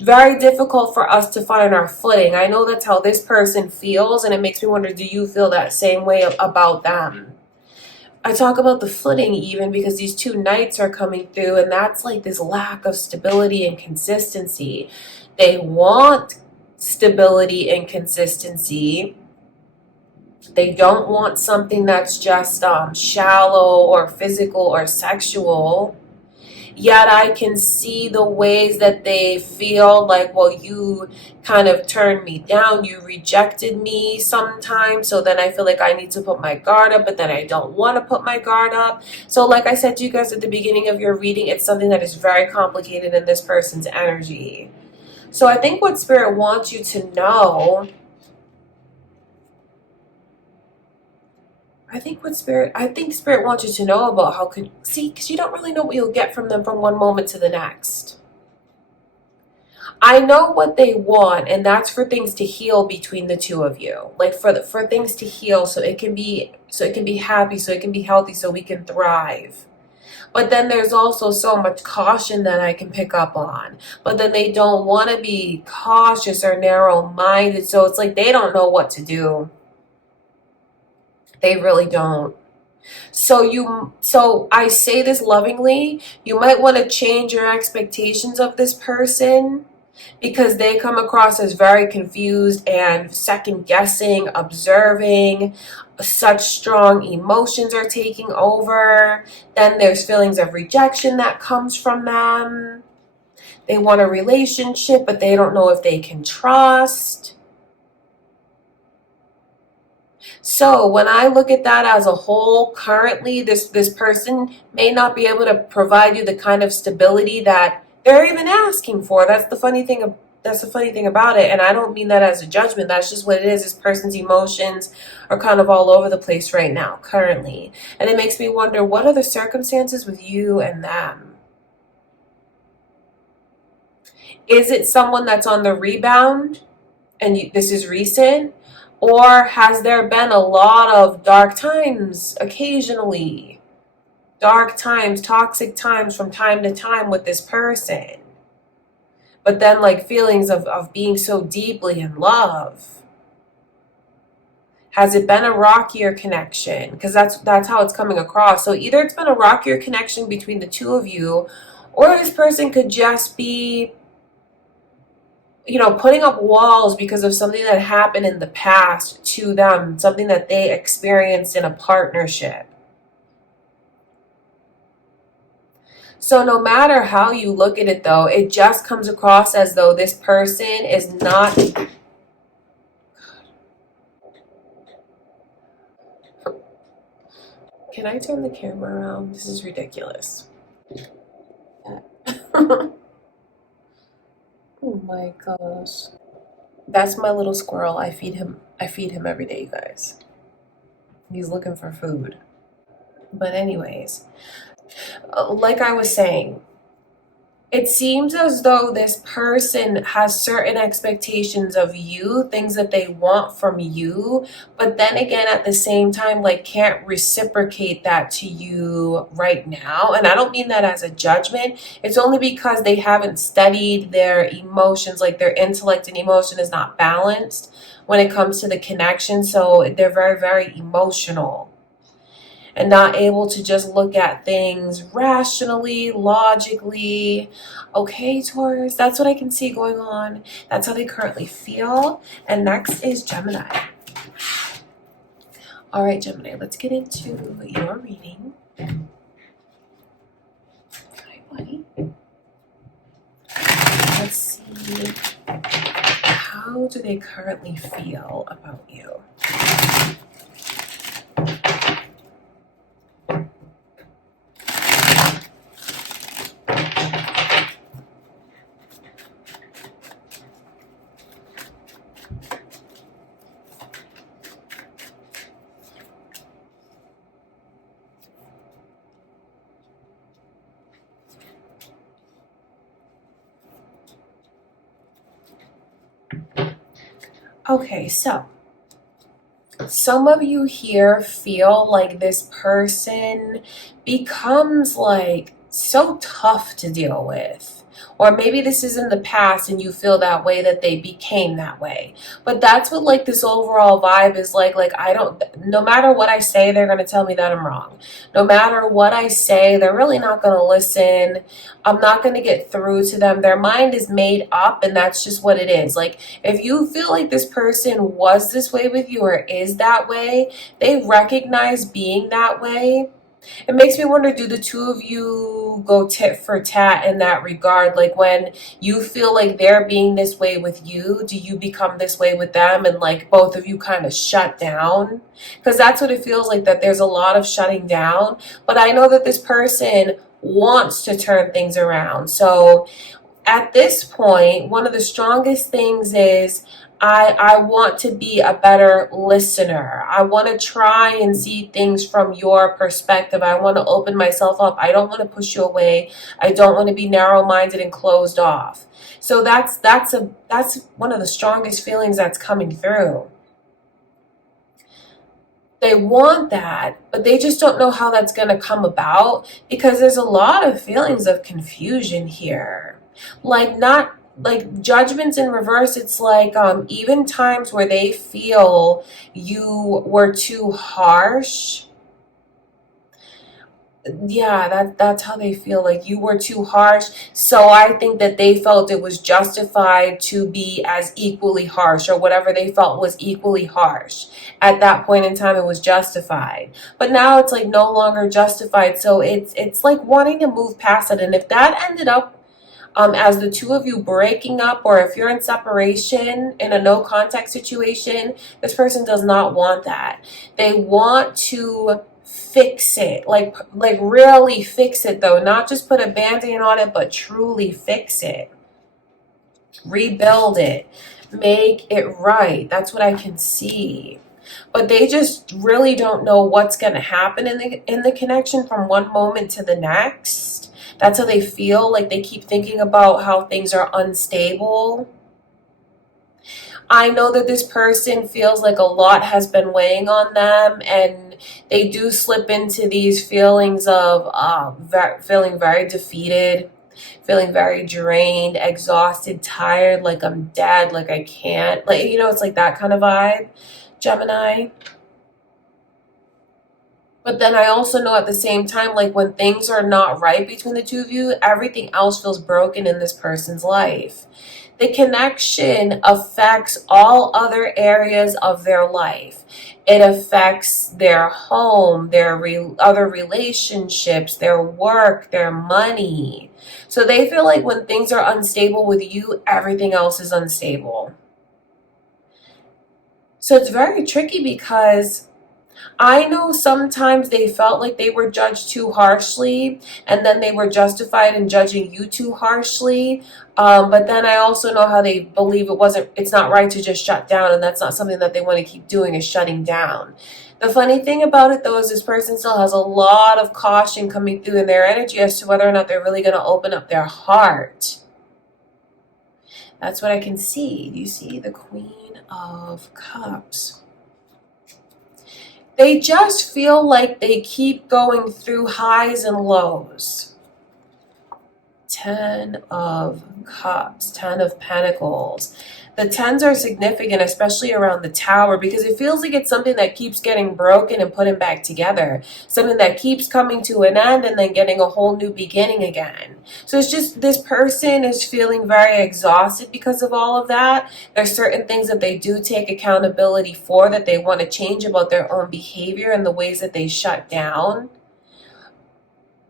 Very difficult for us to find our footing. I know that's how this person feels, and it makes me wonder, do you feel that same way about them? I talk about the footing even because these two knights are coming through, and that's like this lack of stability and consistency. They want stability and consistency. They don't want something that's just shallow or physical or sexual. Yet I can see the ways that they feel like, well, you kind of turned me down. You rejected me sometimes. So then I feel like I need to put my guard up, but then I don't want to put my guard up. So like I said to you guys at the beginning of your reading, it's something that is very complicated in this person's energy. So I think what Spirit wants you to know, I think Spirit wants you to know about because you don't really know what you'll get from them from one moment to the next. I know what they want, and that's for things to heal between the two of you. Like for things to heal, so it can be happy, so it can be healthy, so we can thrive. But then there's also so much caution that I can pick up on. But then they don't want to be cautious or narrow-minded, so it's like they don't know what to do. They really don't. So I say this lovingly, you might want to change your expectations of this person, because they come across as very confused and second guessing, observing. Such strong emotions are taking over. Then there's feelings of rejection that comes from them. They want a relationship, but they don't know if they can trust. So when I look at that as a whole, currently this person may not be able to provide you the kind of stability that they're even asking for. That's the funny thing. That's the funny thing about it. And I don't mean that as a judgment. That's just what it is. This person's emotions are kind of all over the place right now, currently. And it makes me wonder, what are the circumstances with you and them? Is it someone that's on the rebound and this is recent? Or has there been a lot of dark times occasionally? Dark times, toxic times from time to time with this person. But then like feelings of being so deeply in love. Has it been a rockier connection? Because that's how it's coming across. So either it's been a rockier connection between the two of you, or this person could just be, you know, putting up walls because of something that happened in the past to them, something that they experienced in a partnership. So no matter how you look at it, though, it just comes across as though this person is not... Can I turn the camera around? This is ridiculous. Oh my gosh. That's my little squirrel. I feed him every day, you guys. He's looking for food. But anyways, like I was saying, it seems as though this person has certain expectations of you, things that they want from you, but then again, at the same time, like can't reciprocate that to you right now. And I don't mean that as a judgment. It's only because they haven't studied their emotions, like their intellect and emotion is not balanced when it comes to the connection. So they're very, very emotional and not able to just look at things rationally, logically. Okay, Taurus, that's what I can see going on. That's how they currently feel. And next is Gemini. All right, Gemini, let's get into your reading. Hi, buddy. Let's see. How do they currently feel about you? Okay, so some of you here feel like this person becomes like so tough to deal with. Or maybe this is in the past and you feel that way, that they became that way. But that's what like this overall vibe is like I don't, no matter what I say, they're going to tell me that I'm wrong. No matter what I say, they're really not going to listen. I'm not going to get through to them. Their mind is made up and that's just what it is. Like if you feel like this person was this way with you or is that way, they recognize being that way. It makes me wonder, do the two of you go tit for tat in that regard? Like when you feel like they're being this way with you, do you become this way with them and like both of you kind of shut down? Because that's what it feels like, that there's a lot of shutting down. But I know that this person wants to turn things around. So at this point, one of the strongest things is I want to be a better listener. I want to try and see things from your perspective. I want to open myself up. I don't want to push you away. I don't want to be narrow-minded and closed off. So that's one of the strongest feelings that's coming through. They want that, but they just don't know how that's going to come about because there's a lot of feelings of confusion here. Not like judgments in reverse. It's like even times where they feel you were too harsh. Yeah, that's how they feel, like you were too harsh. So I think that they felt it was justified to be as equally harsh, or whatever they felt was equally harsh. At that point in time, it was justified. But now it's like no longer justified. So it's like wanting to move past it. And if that ended up as the two of you breaking up, or if you're in separation in a no contact situation, this person does not want that. They want to fix it, like really fix it though, not just put a band-aid on it, but truly fix it, rebuild it, make it right. That's what I can see. But they just really don't know what's going to happen in the connection from one moment to the next. That's how they feel. Like they keep thinking about how things are unstable. I know that this person feels like a lot has been weighing on them, and they do slip into these feelings of feeling very defeated, feeling very drained, exhausted, tired, like I'm dead, like I can't. Like, it's like that kind of vibe, Gemini. But then I also know at the same time, like when things are not right between the two of you, everything else feels broken in this person's life. The connection affects all other areas of their life. It affects their home, their other relationships, their work, their money. So they feel like when things are unstable with you, everything else is unstable. So it's very tricky because I know sometimes they felt like they were judged too harshly, and then they were justified in judging you too harshly. But then I also know how they believe it's not right to just shut down, and that's not something that they want to keep doing, is shutting down. The funny thing about it though is this person still has a lot of caution coming through in their energy as to whether or not they're really going to open up their heart. That's what I can see. Do you see the Queen of Cups? They just feel like they keep going through highs and lows. 10 of Cups, 10 of Pentacles. The 10s are significant, especially around the Tower, because it feels like it's something that keeps getting broken and putting back together. Something that keeps coming to an end and then getting a whole new beginning again. So it's just this person is feeling very exhausted because of all of that. There's certain things that they do take accountability for, that they want to change about their own behavior and the ways that they shut down.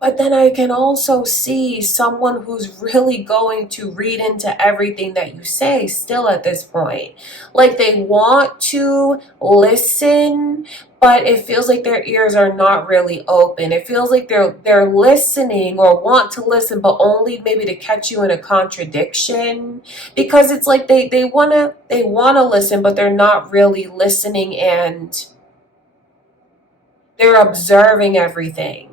But then I can also see someone who's really going to read into everything that you say still at this point. Like they want to listen, but it feels like their ears are not really open. It feels like they're listening or want to listen, but only maybe to catch you in a contradiction. Because it's like they wanna listen, but they're not really listening, and they're observing everything.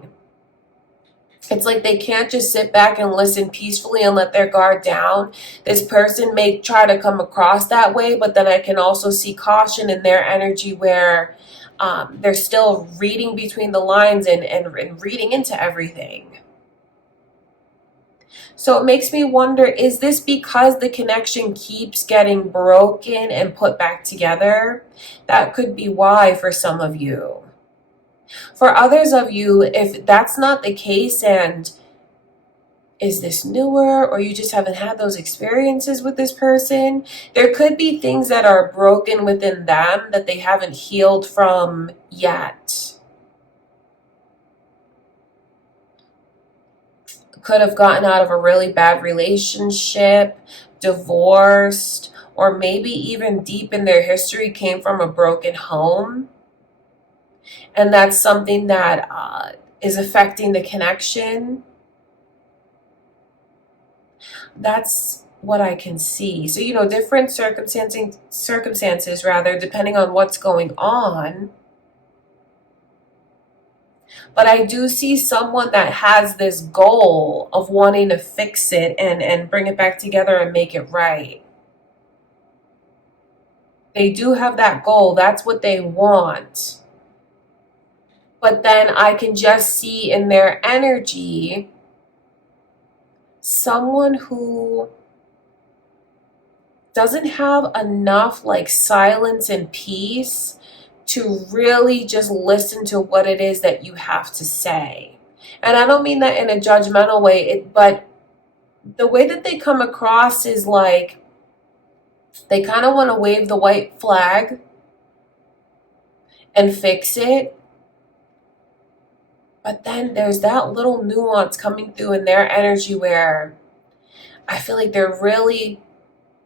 It's like they can't just sit back and listen peacefully and let their guard down. This person may try to come across that way, but then I can also see caution in their energy where they're still reading between the lines and reading into everything. So it makes me wonder, is this because the connection keeps getting broken and put back together? That could be why for some of you. For others of you, if that's not the case, and is this newer, or you just haven't had those experiences with this person, there could be things that are broken within them that they haven't healed from yet. Could have gotten out of a really bad relationship, divorced, or maybe even deep in their history came from a broken home. And that's something that is affecting the connection. That's what I can see. So, different circumstances rather, depending on what's going on. But I do see someone that has this goal of wanting to fix it and bring it back together and make it right. They do have that goal. That's what they want. But then I can just see in their energy someone who doesn't have enough like silence and peace to really just listen to what it is that you have to say. And I don't mean that in a judgmental way, but the way that they come across is like they kind of want to wave the white flag and fix it. But then there's that little nuance coming through in their energy where I feel like they're really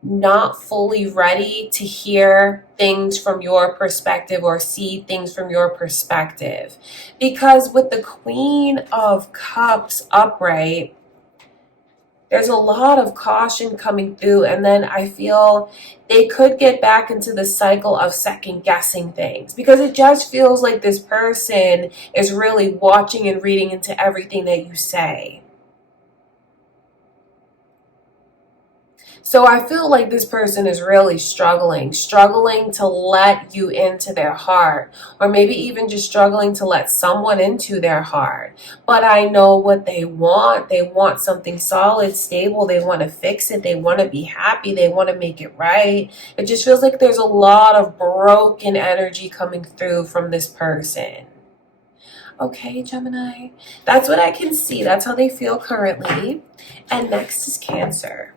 not fully ready to hear things from your perspective or see things from your perspective. Because with the Queen of Cups upright, there's a lot of caution coming through, and then I feel they could get back into the cycle of second guessing things, because it just feels like this person is really watching and reading into everything that you say. So I feel like this person is really struggling to let you into their heart, or maybe even just struggling to let someone into their heart. But I know what they want. They want something solid, stable. They want to fix it. They want to be happy. They want to make it right. It just feels like there's a lot of broken energy coming through from this person. Okay, Gemini, that's what I can see. That's how they feel currently. And next is Cancer.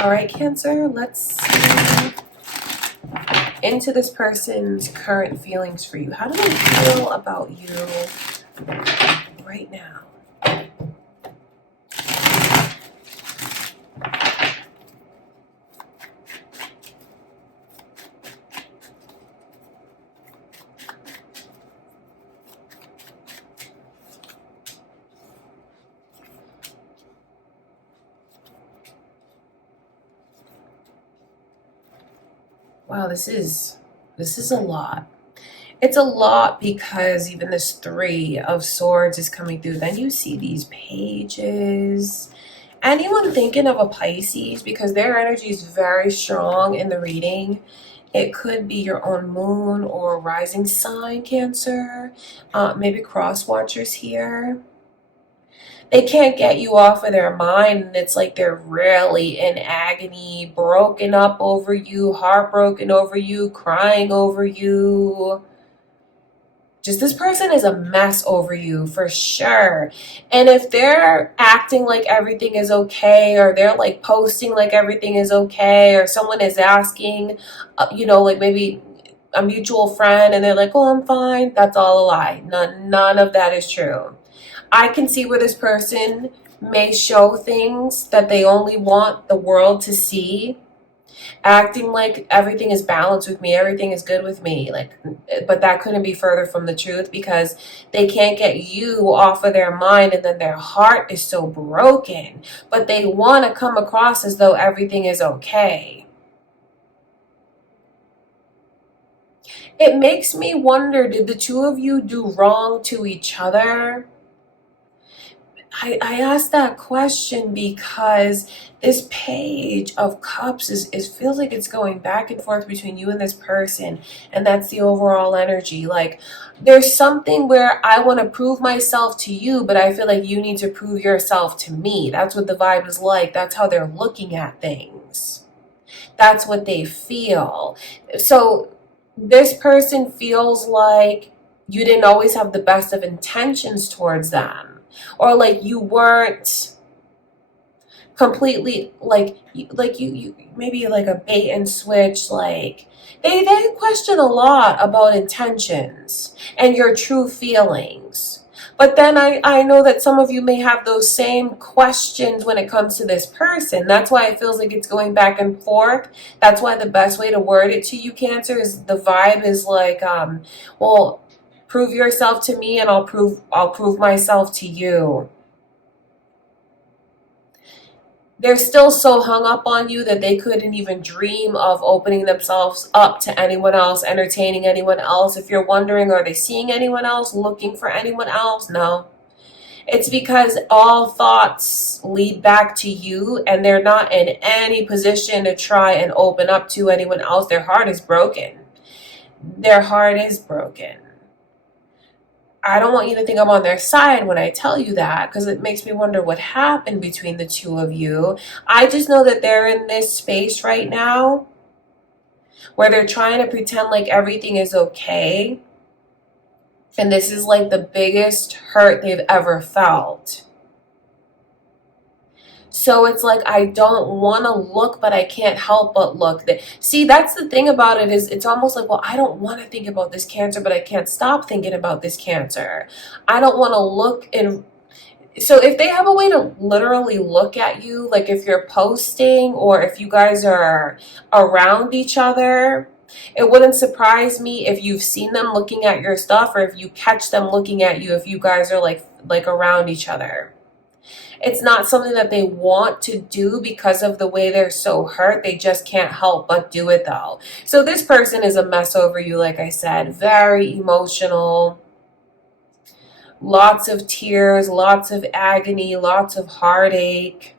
All right, Cancer, let's see into this person's current feelings for you. How do they feel about you right now? Wow, this is a lot. It's a lot because even this 3 of Swords is coming through. Then you see these pages. Anyone thinking of a Pisces, because their energy is very strong in the reading. It could be your own moon or rising sign, Cancer. Maybe cross watchers here. They can't get you off of their mind, and it's like they're really in agony, broken up over you, heartbroken over you, crying over you. Just this person is a mess over you for sure. And if they're acting like everything is okay, or they're like posting like everything is okay, or someone is asking, like maybe a mutual friend, and they're like, oh, I'm fine, that's all a lie. None of that is true. I can see where this person may show things that they only want the world to see, acting like everything is balanced with me, everything is good with me, but that couldn't be further from the truth, because they can't get you off of their mind, and then their heart is so broken, but they want to come across as though everything is okay. It makes me wonder, did the two of you do wrong to each other? I asked that question because this Page of Cups feels like it's going back and forth between you and this person, and that's the overall energy. Like, there's something where I want to prove myself to you, but I feel like you need to prove yourself to me. That's what the vibe is like. That's how they're looking at things. That's what they feel. So this person feels like you didn't always have the best of intentions towards them. Or like you weren't completely like you maybe like a bait and switch. Like they question a lot about intentions and your true feelings. But then I know that some of you may have those same questions when it comes to this person. That's why it feels like it's going back and forth. That's why the best way to word it to you, Cancer, is the vibe is like, well, prove yourself to me, and I'll prove myself to you. They're still so hung up on you that they couldn't even dream of opening themselves up to anyone else, entertaining anyone else. If you're wondering, are they seeing anyone else, looking for anyone else? No. It's because all thoughts lead back to you, and they're not in any position to try and open up to anyone else. Their heart is broken. Their heart is broken. I don't want you to think I'm on their side when I tell you that, because it makes me wonder what happened between the two of you. I just know that they're in this space right now where they're trying to pretend like everything is okay. And this is like the biggest hurt they've ever felt. So it's like, I don't want to look, but I can't help but look. See, that's the thing about it, is it's almost like, well, I don't want to think about this Cancer, but I can't stop thinking about this Cancer. I don't want to look, and So if they have a way to literally look at you, like if you're posting or if you guys are around each other, it wouldn't surprise me if you've seen them looking at your stuff, or if you catch them looking at you if you guys are like around each other. It's not something that they want to do because of the way they're so hurt. They just can't help but do it though. So this person is a mess over you, like I said, very emotional. Lots of tears, lots of agony, lots of heartache.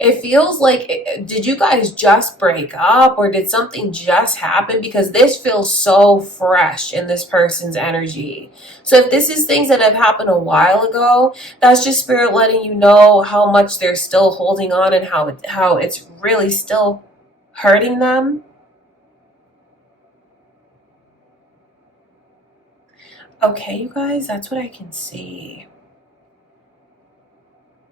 It feels like, did you guys just break up or did something just happen? Because this feels so fresh in this person's energy. So if this is things that have happened a while ago, that's just spirit letting you know how much they're still holding on and how it's really still hurting them. Okay, you guys, that's what I can see.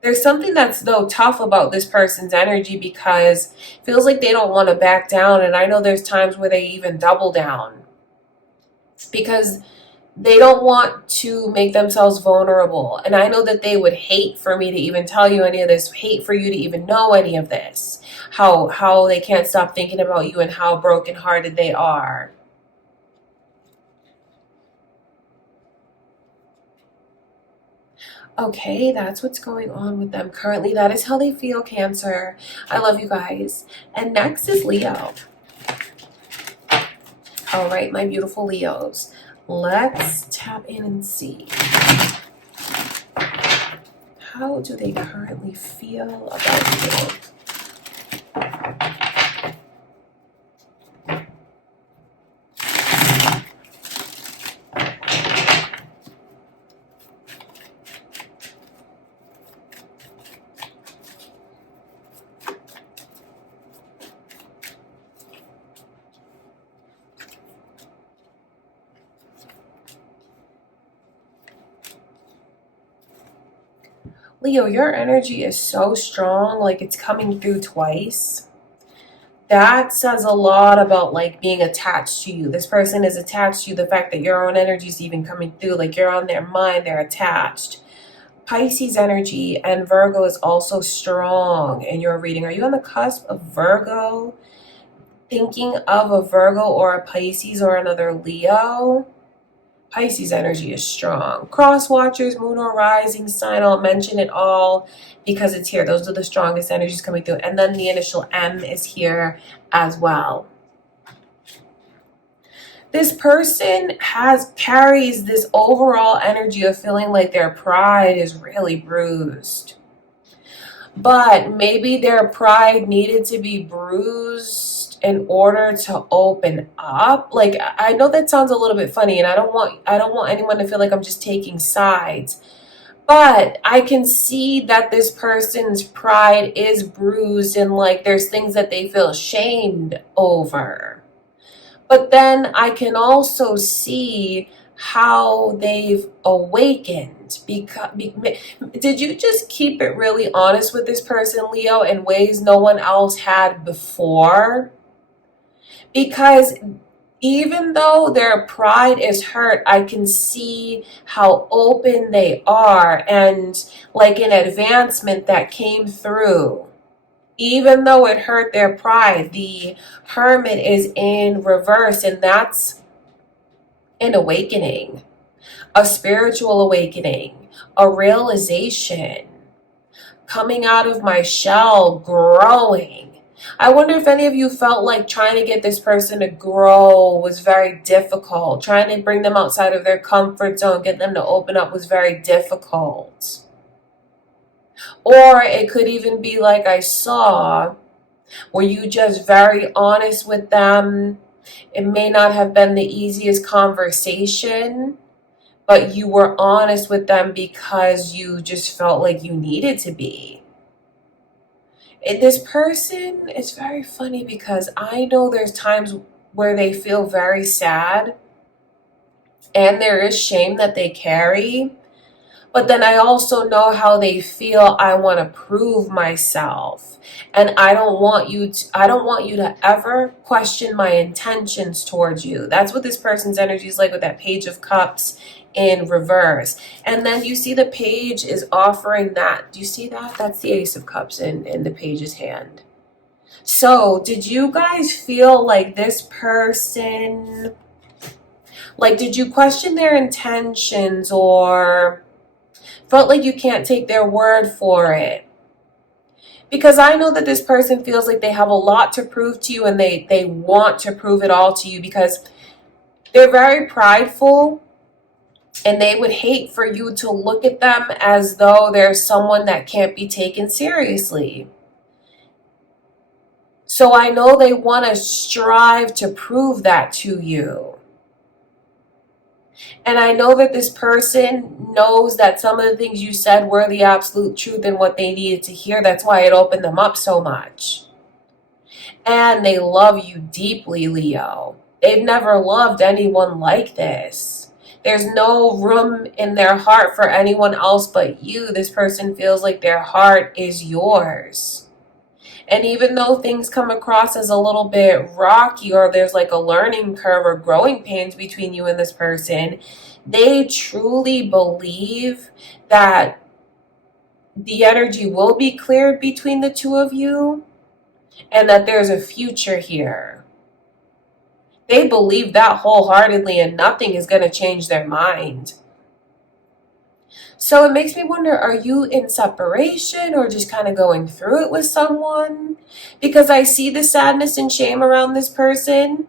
There's something that's though tough about this person's energy because it feels like they don't want to back down. And I know there's times where they even double down because they don't want to make themselves vulnerable. And I know that they would hate for me to even tell you any of this, hate for you to even know any of this, how they can't stop thinking about you and how brokenhearted they are. Okay, that's what's going on with them currently. That is how they feel, Cancer. I love you guys. And next is Leo. All right, my beautiful Leos. Let's tap in and see. How do they currently feel about you? Leo, your energy is so strong, like it's coming through twice. That says a lot about like being attached to you. This person is attached to you. The fact that your own energy is even coming through, like you're on their mind, they're attached. Pisces energy and Virgo is also strong in your reading. Are you on the cusp of Virgo? Thinking of a Virgo or a Pisces or another Leo? Pisces energy is strong. Cross watchers, moon or rising sign, I'll mention it all because it's here. Those are the strongest energies coming through. And then the initial M is here as well. This person carries this overall energy of feeling like their pride is really bruised. But maybe their pride needed to be bruised in order to open up. Like, I know that sounds a little bit funny, and I don't want anyone to feel like I'm just taking sides. But I can see that this person's pride is bruised and like there's things that they feel ashamed over. But then I can also see how they've awakened. Did you just keep it really honest with this person, Leo, in ways no one else had before? Because even though their pride is hurt, I can see how open they are and like an advancement that came through. Even though it hurt their pride, the Hermit is in reverse, and that's an awakening, a spiritual awakening, a realization, coming out of my shell, growing. I wonder if any of you felt like trying to get this person to grow was very difficult. Trying to bring them outside of their comfort zone, get them to open up was very difficult. Or it could even be like I saw, were you just very honest with them? It may not have been the easiest conversation, but you were honest with them because you just felt like you needed to be. This person is very funny because I know there's times where they feel very sad and there is shame that they carry. But then I also know how they feel. I want to prove myself. And I don't want you to ever question my intentions towards you. That's what this person's energy is like with that Page of Cups in reverse. And then you see the page is offering that. Do you see that? That's the Ace of Cups in the page's hand. So did you guys feel like this person, like, did you question their intentions or felt like you can't take their word for it? Because I know that this person feels like they have a lot to prove to you, and they want to prove it all to you because they're very prideful, and they would hate for you to look at them as though they're someone that can't be taken seriously. So I know they want to strive to prove that to you. And I know that this person knows that some of the things you said were the absolute truth and what they needed to hear. That's why it opened them up so much. And they love you deeply, Leo. They've never loved anyone like this. There's no room in their heart for anyone else but you. This person feels like their heart is yours. And even though things come across as a little bit rocky, or there's like a learning curve or growing pains between you and this person, they truly believe that the energy will be cleared between the two of you and that there's a future here. They believe that wholeheartedly, and nothing is going to change their mind. So it makes me wonder, are you in separation or just kind of going through it with someone? Because I see the sadness and shame around this person,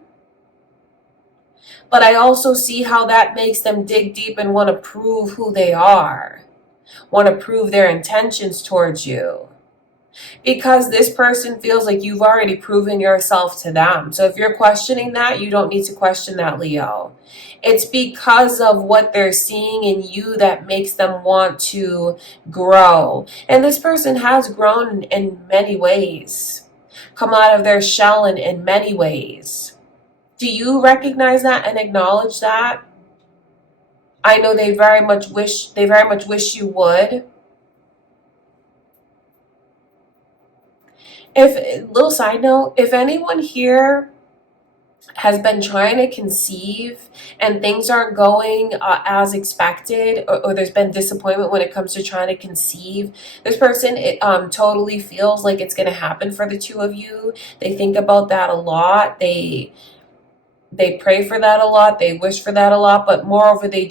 but I also see how that makes them dig deep and want to prove who they are, want to prove their intentions towards you. Because this person feels like you've already proven yourself to them. So if you're questioning that, you don't need to question that, Leo. It's because of what they're seeing in you that makes them want to grow. And this person has grown in many ways, come out of their shell in many ways. Do you recognize that and acknowledge that? I know they very much wish you would. Little side note, if anyone here has been trying to conceive and things aren't going as expected, or there's been disappointment when it comes to trying to conceive, this person totally feels like it's going to happen for the two of you. They think about that a lot. They pray for that a lot. They wish for that a lot. But moreover, they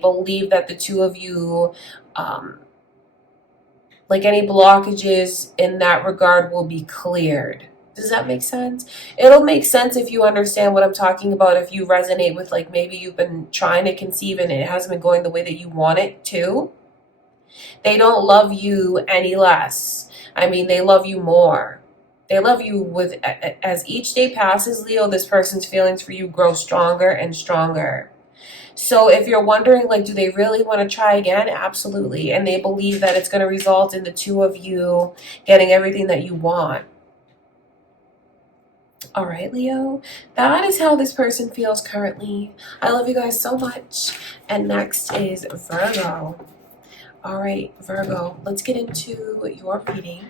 believe that the two of you, like any blockages in that regard, will be cleared. Does that make sense? It'll make sense if you understand what I'm talking about, if you resonate with, like, maybe you've been trying to conceive and it hasn't been going the way that you want it to. They don't love you any less. I mean, they love you more. They love you as each day passes, Leo, this person's feelings for you grow stronger and stronger. So if you're wondering, like, do they really want to try again? Absolutely. And they believe that it's going to result in the two of you getting everything that you want. All right, Leo, that is how this person feels currently. I love you guys so much. And next is Virgo. All right, Virgo, let's get into your reading.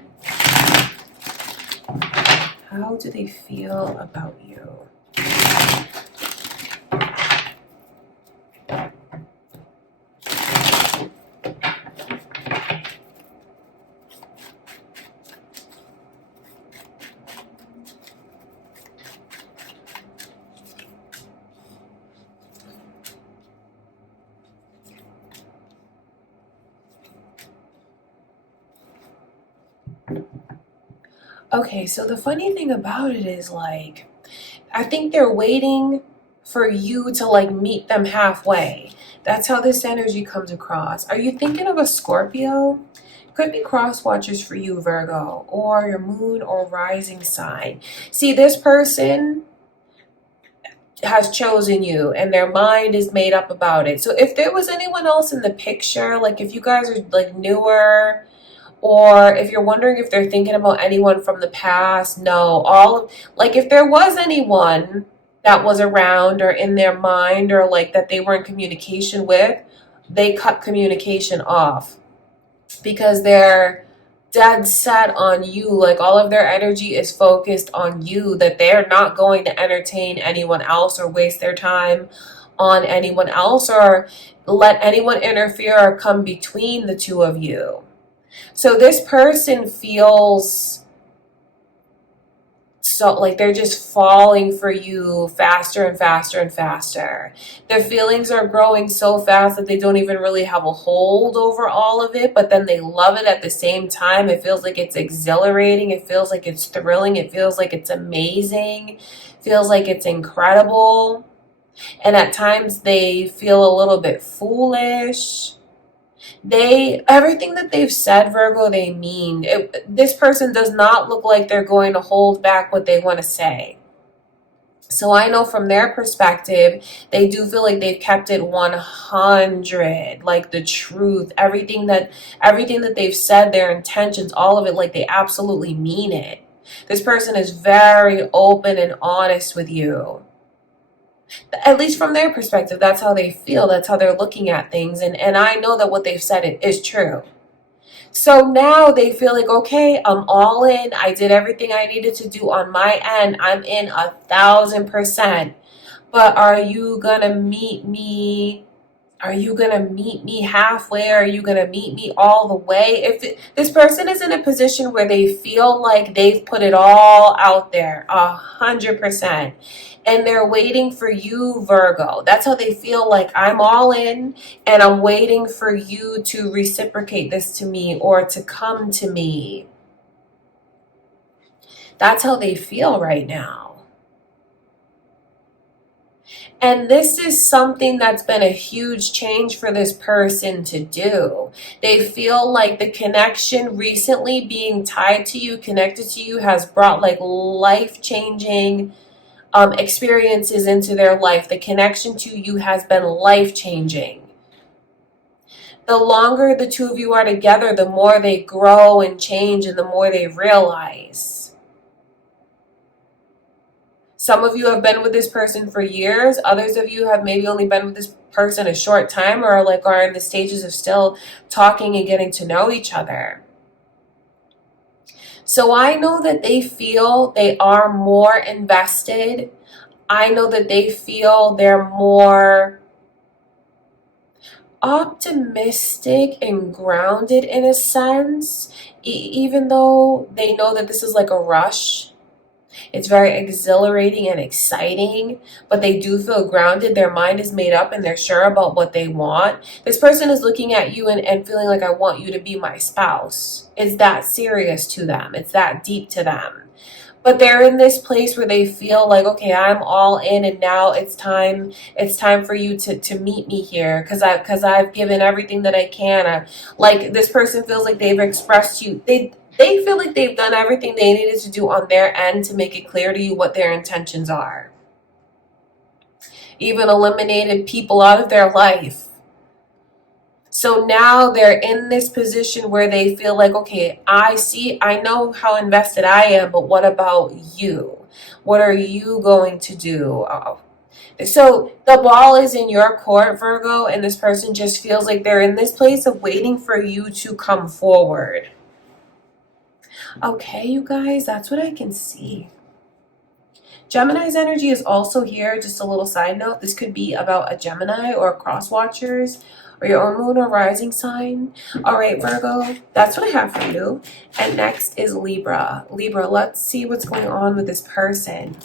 How do they feel about you? Okay, so the funny thing about it is, like, I think they're waiting for you to, like, meet them halfway. That's how this energy comes across. Are you thinking of a Scorpio? Could be cross watchers for you, Virgo, or your moon or rising sign. See, this person has chosen you and their mind is made up about it. So if there was anyone else in the picture, like if you guys are like newer, or if you're wondering if they're thinking about anyone from the past, no. Like if there was anyone that was around or in their mind, or like that they were in communication with, they cut communication off because they're dead set on you. Like all of their energy is focused on you, that they're not going to entertain anyone else or waste their time on anyone else or let anyone interfere or come between the two of you. So this person feels so like they're just falling for you faster and faster and faster. Their feelings are growing so fast that they don't even really have a hold over all of it, but then they love it at the same time. It feels like it's exhilarating. It feels like it's thrilling. It feels like it's amazing. It feels like it's incredible. And at times they feel a little bit foolish. Everything that they've said, Virgo, they mean. This person does not look like they're going to hold back what they want to say. So I know from their perspective, they do feel like they've kept it 100, like the truth, everything that they've said, their intentions, all of it, like they absolutely mean it. This person is very open and honest with you. At least from their perspective, that's how they feel. That's how they're looking at things. And I know that what they've said is true. So now they feel like, okay, I'm all in. I did everything I needed to do on my end. I'm in 1,000%. But are you going to meet me? Are you going to meet me halfway? Are you going to meet me all the way? This person is in a position where they feel like they've put it all out there, 100%. And they're waiting for you, Virgo. That's how they feel, like I'm all in and I'm waiting for you to reciprocate this to me or to come to me. That's how they feel right now. And this is something that's been a huge change for this person to do. They feel like the connection recently being tied to you, connected to you, has brought like life-changing experiences into their life. The connection to you has been life-changing. The longer the two of you are together, the more they grow and change and the more they realize. Some of you have been with this person for years. Others of you have maybe only been with this person a short time or like are in the stages of still talking and getting to know each other. So I know that they feel they are more invested. I know that they feel they're more optimistic and grounded in a sense, even though they know that this is like a rush. It's very exhilarating and exciting, but they do feel grounded. Their mind is made up and they're sure about what they want. This person is looking at you and feeling like, I want you to be my spouse. It's that serious to them. It's that deep to them. But they're in this place where they feel like, okay, I'm all in and now it's time for you to meet me here because I've given everything that I can. Like this person feels like they've expressed you. They feel like they've done everything they needed to do on their end to make it clear to you what their intentions are. Even eliminated people out of their life. So now they're in this position where they feel like, okay, I know how invested I am, but what about you? What are you going to do? So the ball is in your court, Virgo, and this person just feels like they're in this place of waiting for you to come forward. Okay, you guys, that's what I can see. Gemini's energy is also here. Just a little side note. This could be about a Gemini or cross watchers or your own moon or rising sign. All right, Virgo, that's what I have for you. And next is Libra. Libra, let's see what's going on with this person.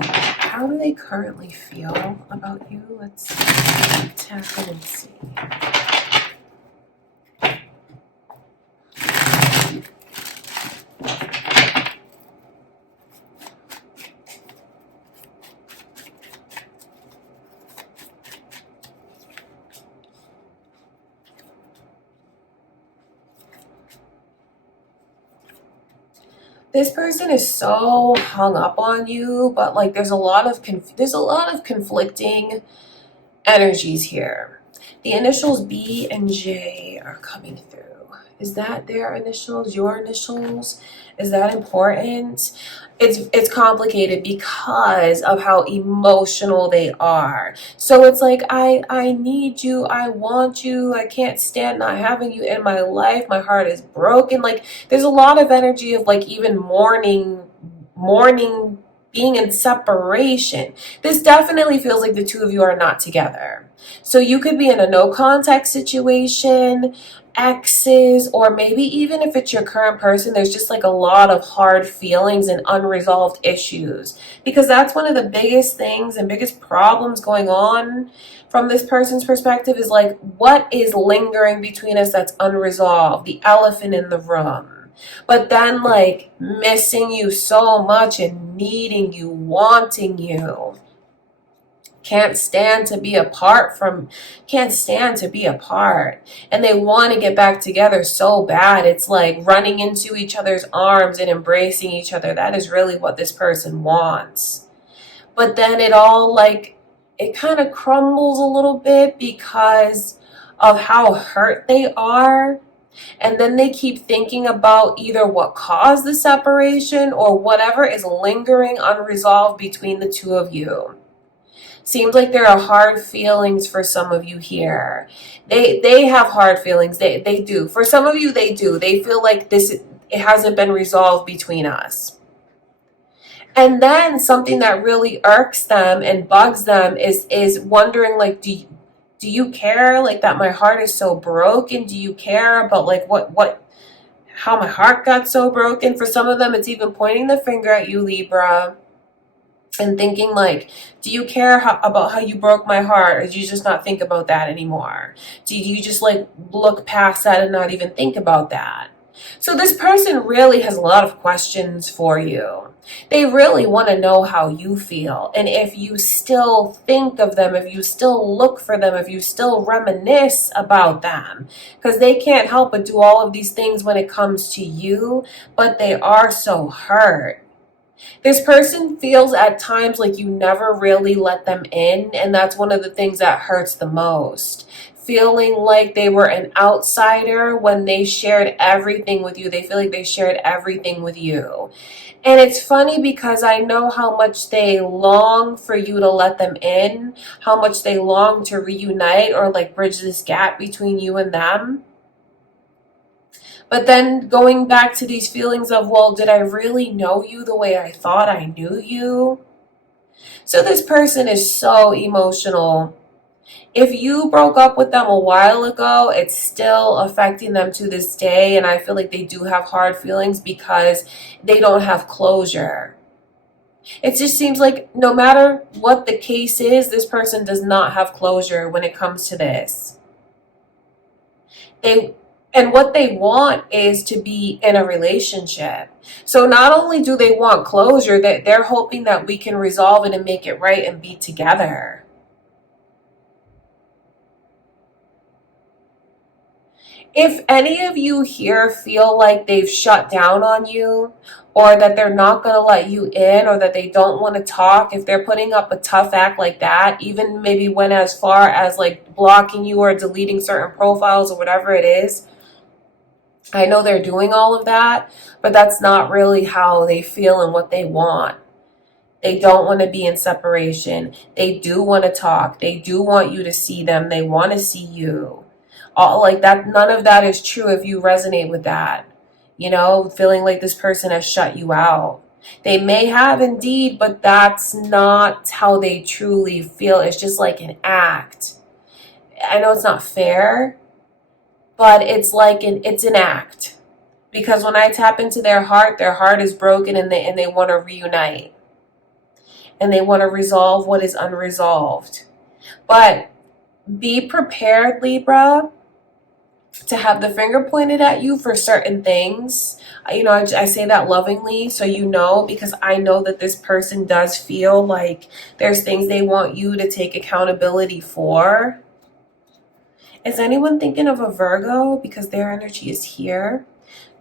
How do they currently feel about you? Let's tap in and see. This person is so hung up on you, but like there's a lot of conflicting energies here. The initials B and J are coming through Is that their initials? Your initials? Is that important? It's complicated because of how emotional they are. So it's like, I need you, I want you, I can't stand not having you in my life, my heart is broken. Like, there's a lot of energy of like even mourning being in separation. This definitely feels like the two of you are not together. So you could be in a no contact situation, exes, or maybe even if it's your current person, there's just like a lot of hard feelings and unresolved issues. Because that's one of the biggest things and biggest problems going on from this person's perspective is like, what is lingering between us that's unresolved? The elephant in the room. But then like missing you so much and needing you, wanting you. Can't stand to be apart. And they want to get back together so bad. It's like running into each other's arms and embracing each other. That is really what this person wants. But then it all like, it kind of crumbles a little bit because of how hurt they are. And then they keep thinking about either what caused the separation or whatever is lingering unresolved between the two of you. Seems like there are hard feelings for some of you here. They have hard feelings. They do. For some of you, they do. They feel like it hasn't been resolved between us. And then something that really irks them and bugs them is wondering like, do you care like that my heart is so broken? Do you care about like how my heart got so broken? For some of them, it's even pointing the finger at you, Libra, and thinking like, do you care about how you broke my heart? Or do you just not think about that anymore? Do you just like look past that and not even think about that? So this person really has a lot of questions for you. They really want to know how you feel. And if you still think of them, if you still look for them, if you still reminisce about them, because they can't help but do all of these things when it comes to you, but they are so hurt. This person feels at times like you never really let them in, and that's one of the things that hurts the most. Feeling like they were an outsider when they shared everything with you. They feel like they shared everything with you. And it's funny because I know how much they long for you to let them in, how much they long to reunite or like bridge this gap between you and them. But then going back to these feelings of, well, did I really know you the way I thought I knew you? So this person is so emotional. If you broke up with them a while ago, it's still affecting them to this day. And I feel like they do have hard feelings because they don't have closure. It just seems like no matter what the case is, this person does not have closure when it comes to this. And what they want is to be in a relationship. So not only do they want closure, they're hoping that we can resolve it and make it right and be together. If any of you here feel like they've shut down on you, or that they're not going to let you in, or that they don't want to talk, if they're putting up a tough act like that, even maybe went as far as like blocking you or deleting certain profiles or whatever it is, I know they're doing all of that, but that's not really how they feel and what they want. They don't want to be in separation. They do want to talk. They do want you to see them. They want to see you. All like that. None of that is true if you resonate with that. You know, feeling like this person has shut you out. They may have indeed, but that's not how they truly feel. It's just like an act. I know it's not fair, but it's like it's an act. Because when I tap into their heart is broken and they want to reunite. And they want to resolve what is unresolved. But be prepared, Libra, to have the finger pointed at you for certain things. You know, I say that lovingly so you know, because I know that this person does feel like there's things they want you to take accountability for. Is anyone thinking of a Virgo? Because their energy is here.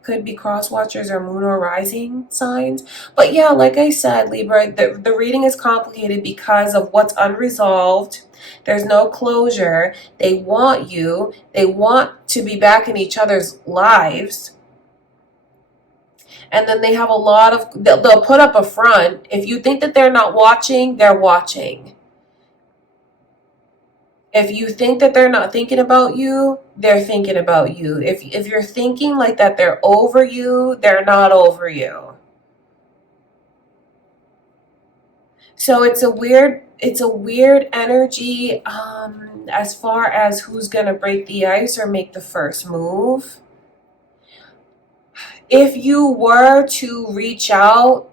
could be cross watchers or moon or rising signs. But yeah, like I said, Libra, the reading is complicated because of what's unresolved. There's no closure. They want you. They want to be back in each other's lives. And then they have a lot of, they'll put up a front. If you think that they're not watching, they're watching. If you think that they're not thinking about you, they're thinking about you. If you're thinking like that they're over you, they're not over you. So it's a weird energy as far as who's gonna break the ice or make the first move. If you were to reach out,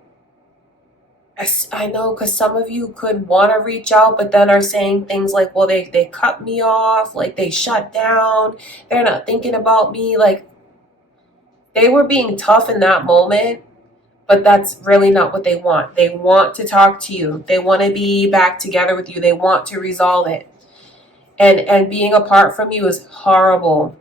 I know, because some of you could want to reach out, but then are saying things like, well, they cut me off, like they shut down, they're not thinking about me. Like they were being tough in that moment, but that's really not what they want. They want to talk to you. They want to be back together with you. They want to resolve it. And being apart from you is horrible.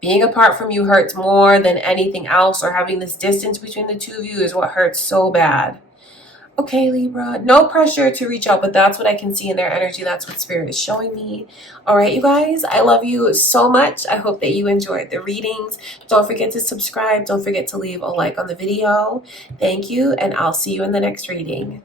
Being apart from you hurts more than anything else, or having this distance between the two of you is what hurts so bad. Okay, Libra, no pressure to reach out, but that's what I can see in their energy. That's what Spirit is showing me. All right, you guys, I love you so much. I hope that you enjoyed the readings. Don't forget to subscribe. Don't forget to leave a like on the video. Thank you, and I'll see you in the next reading.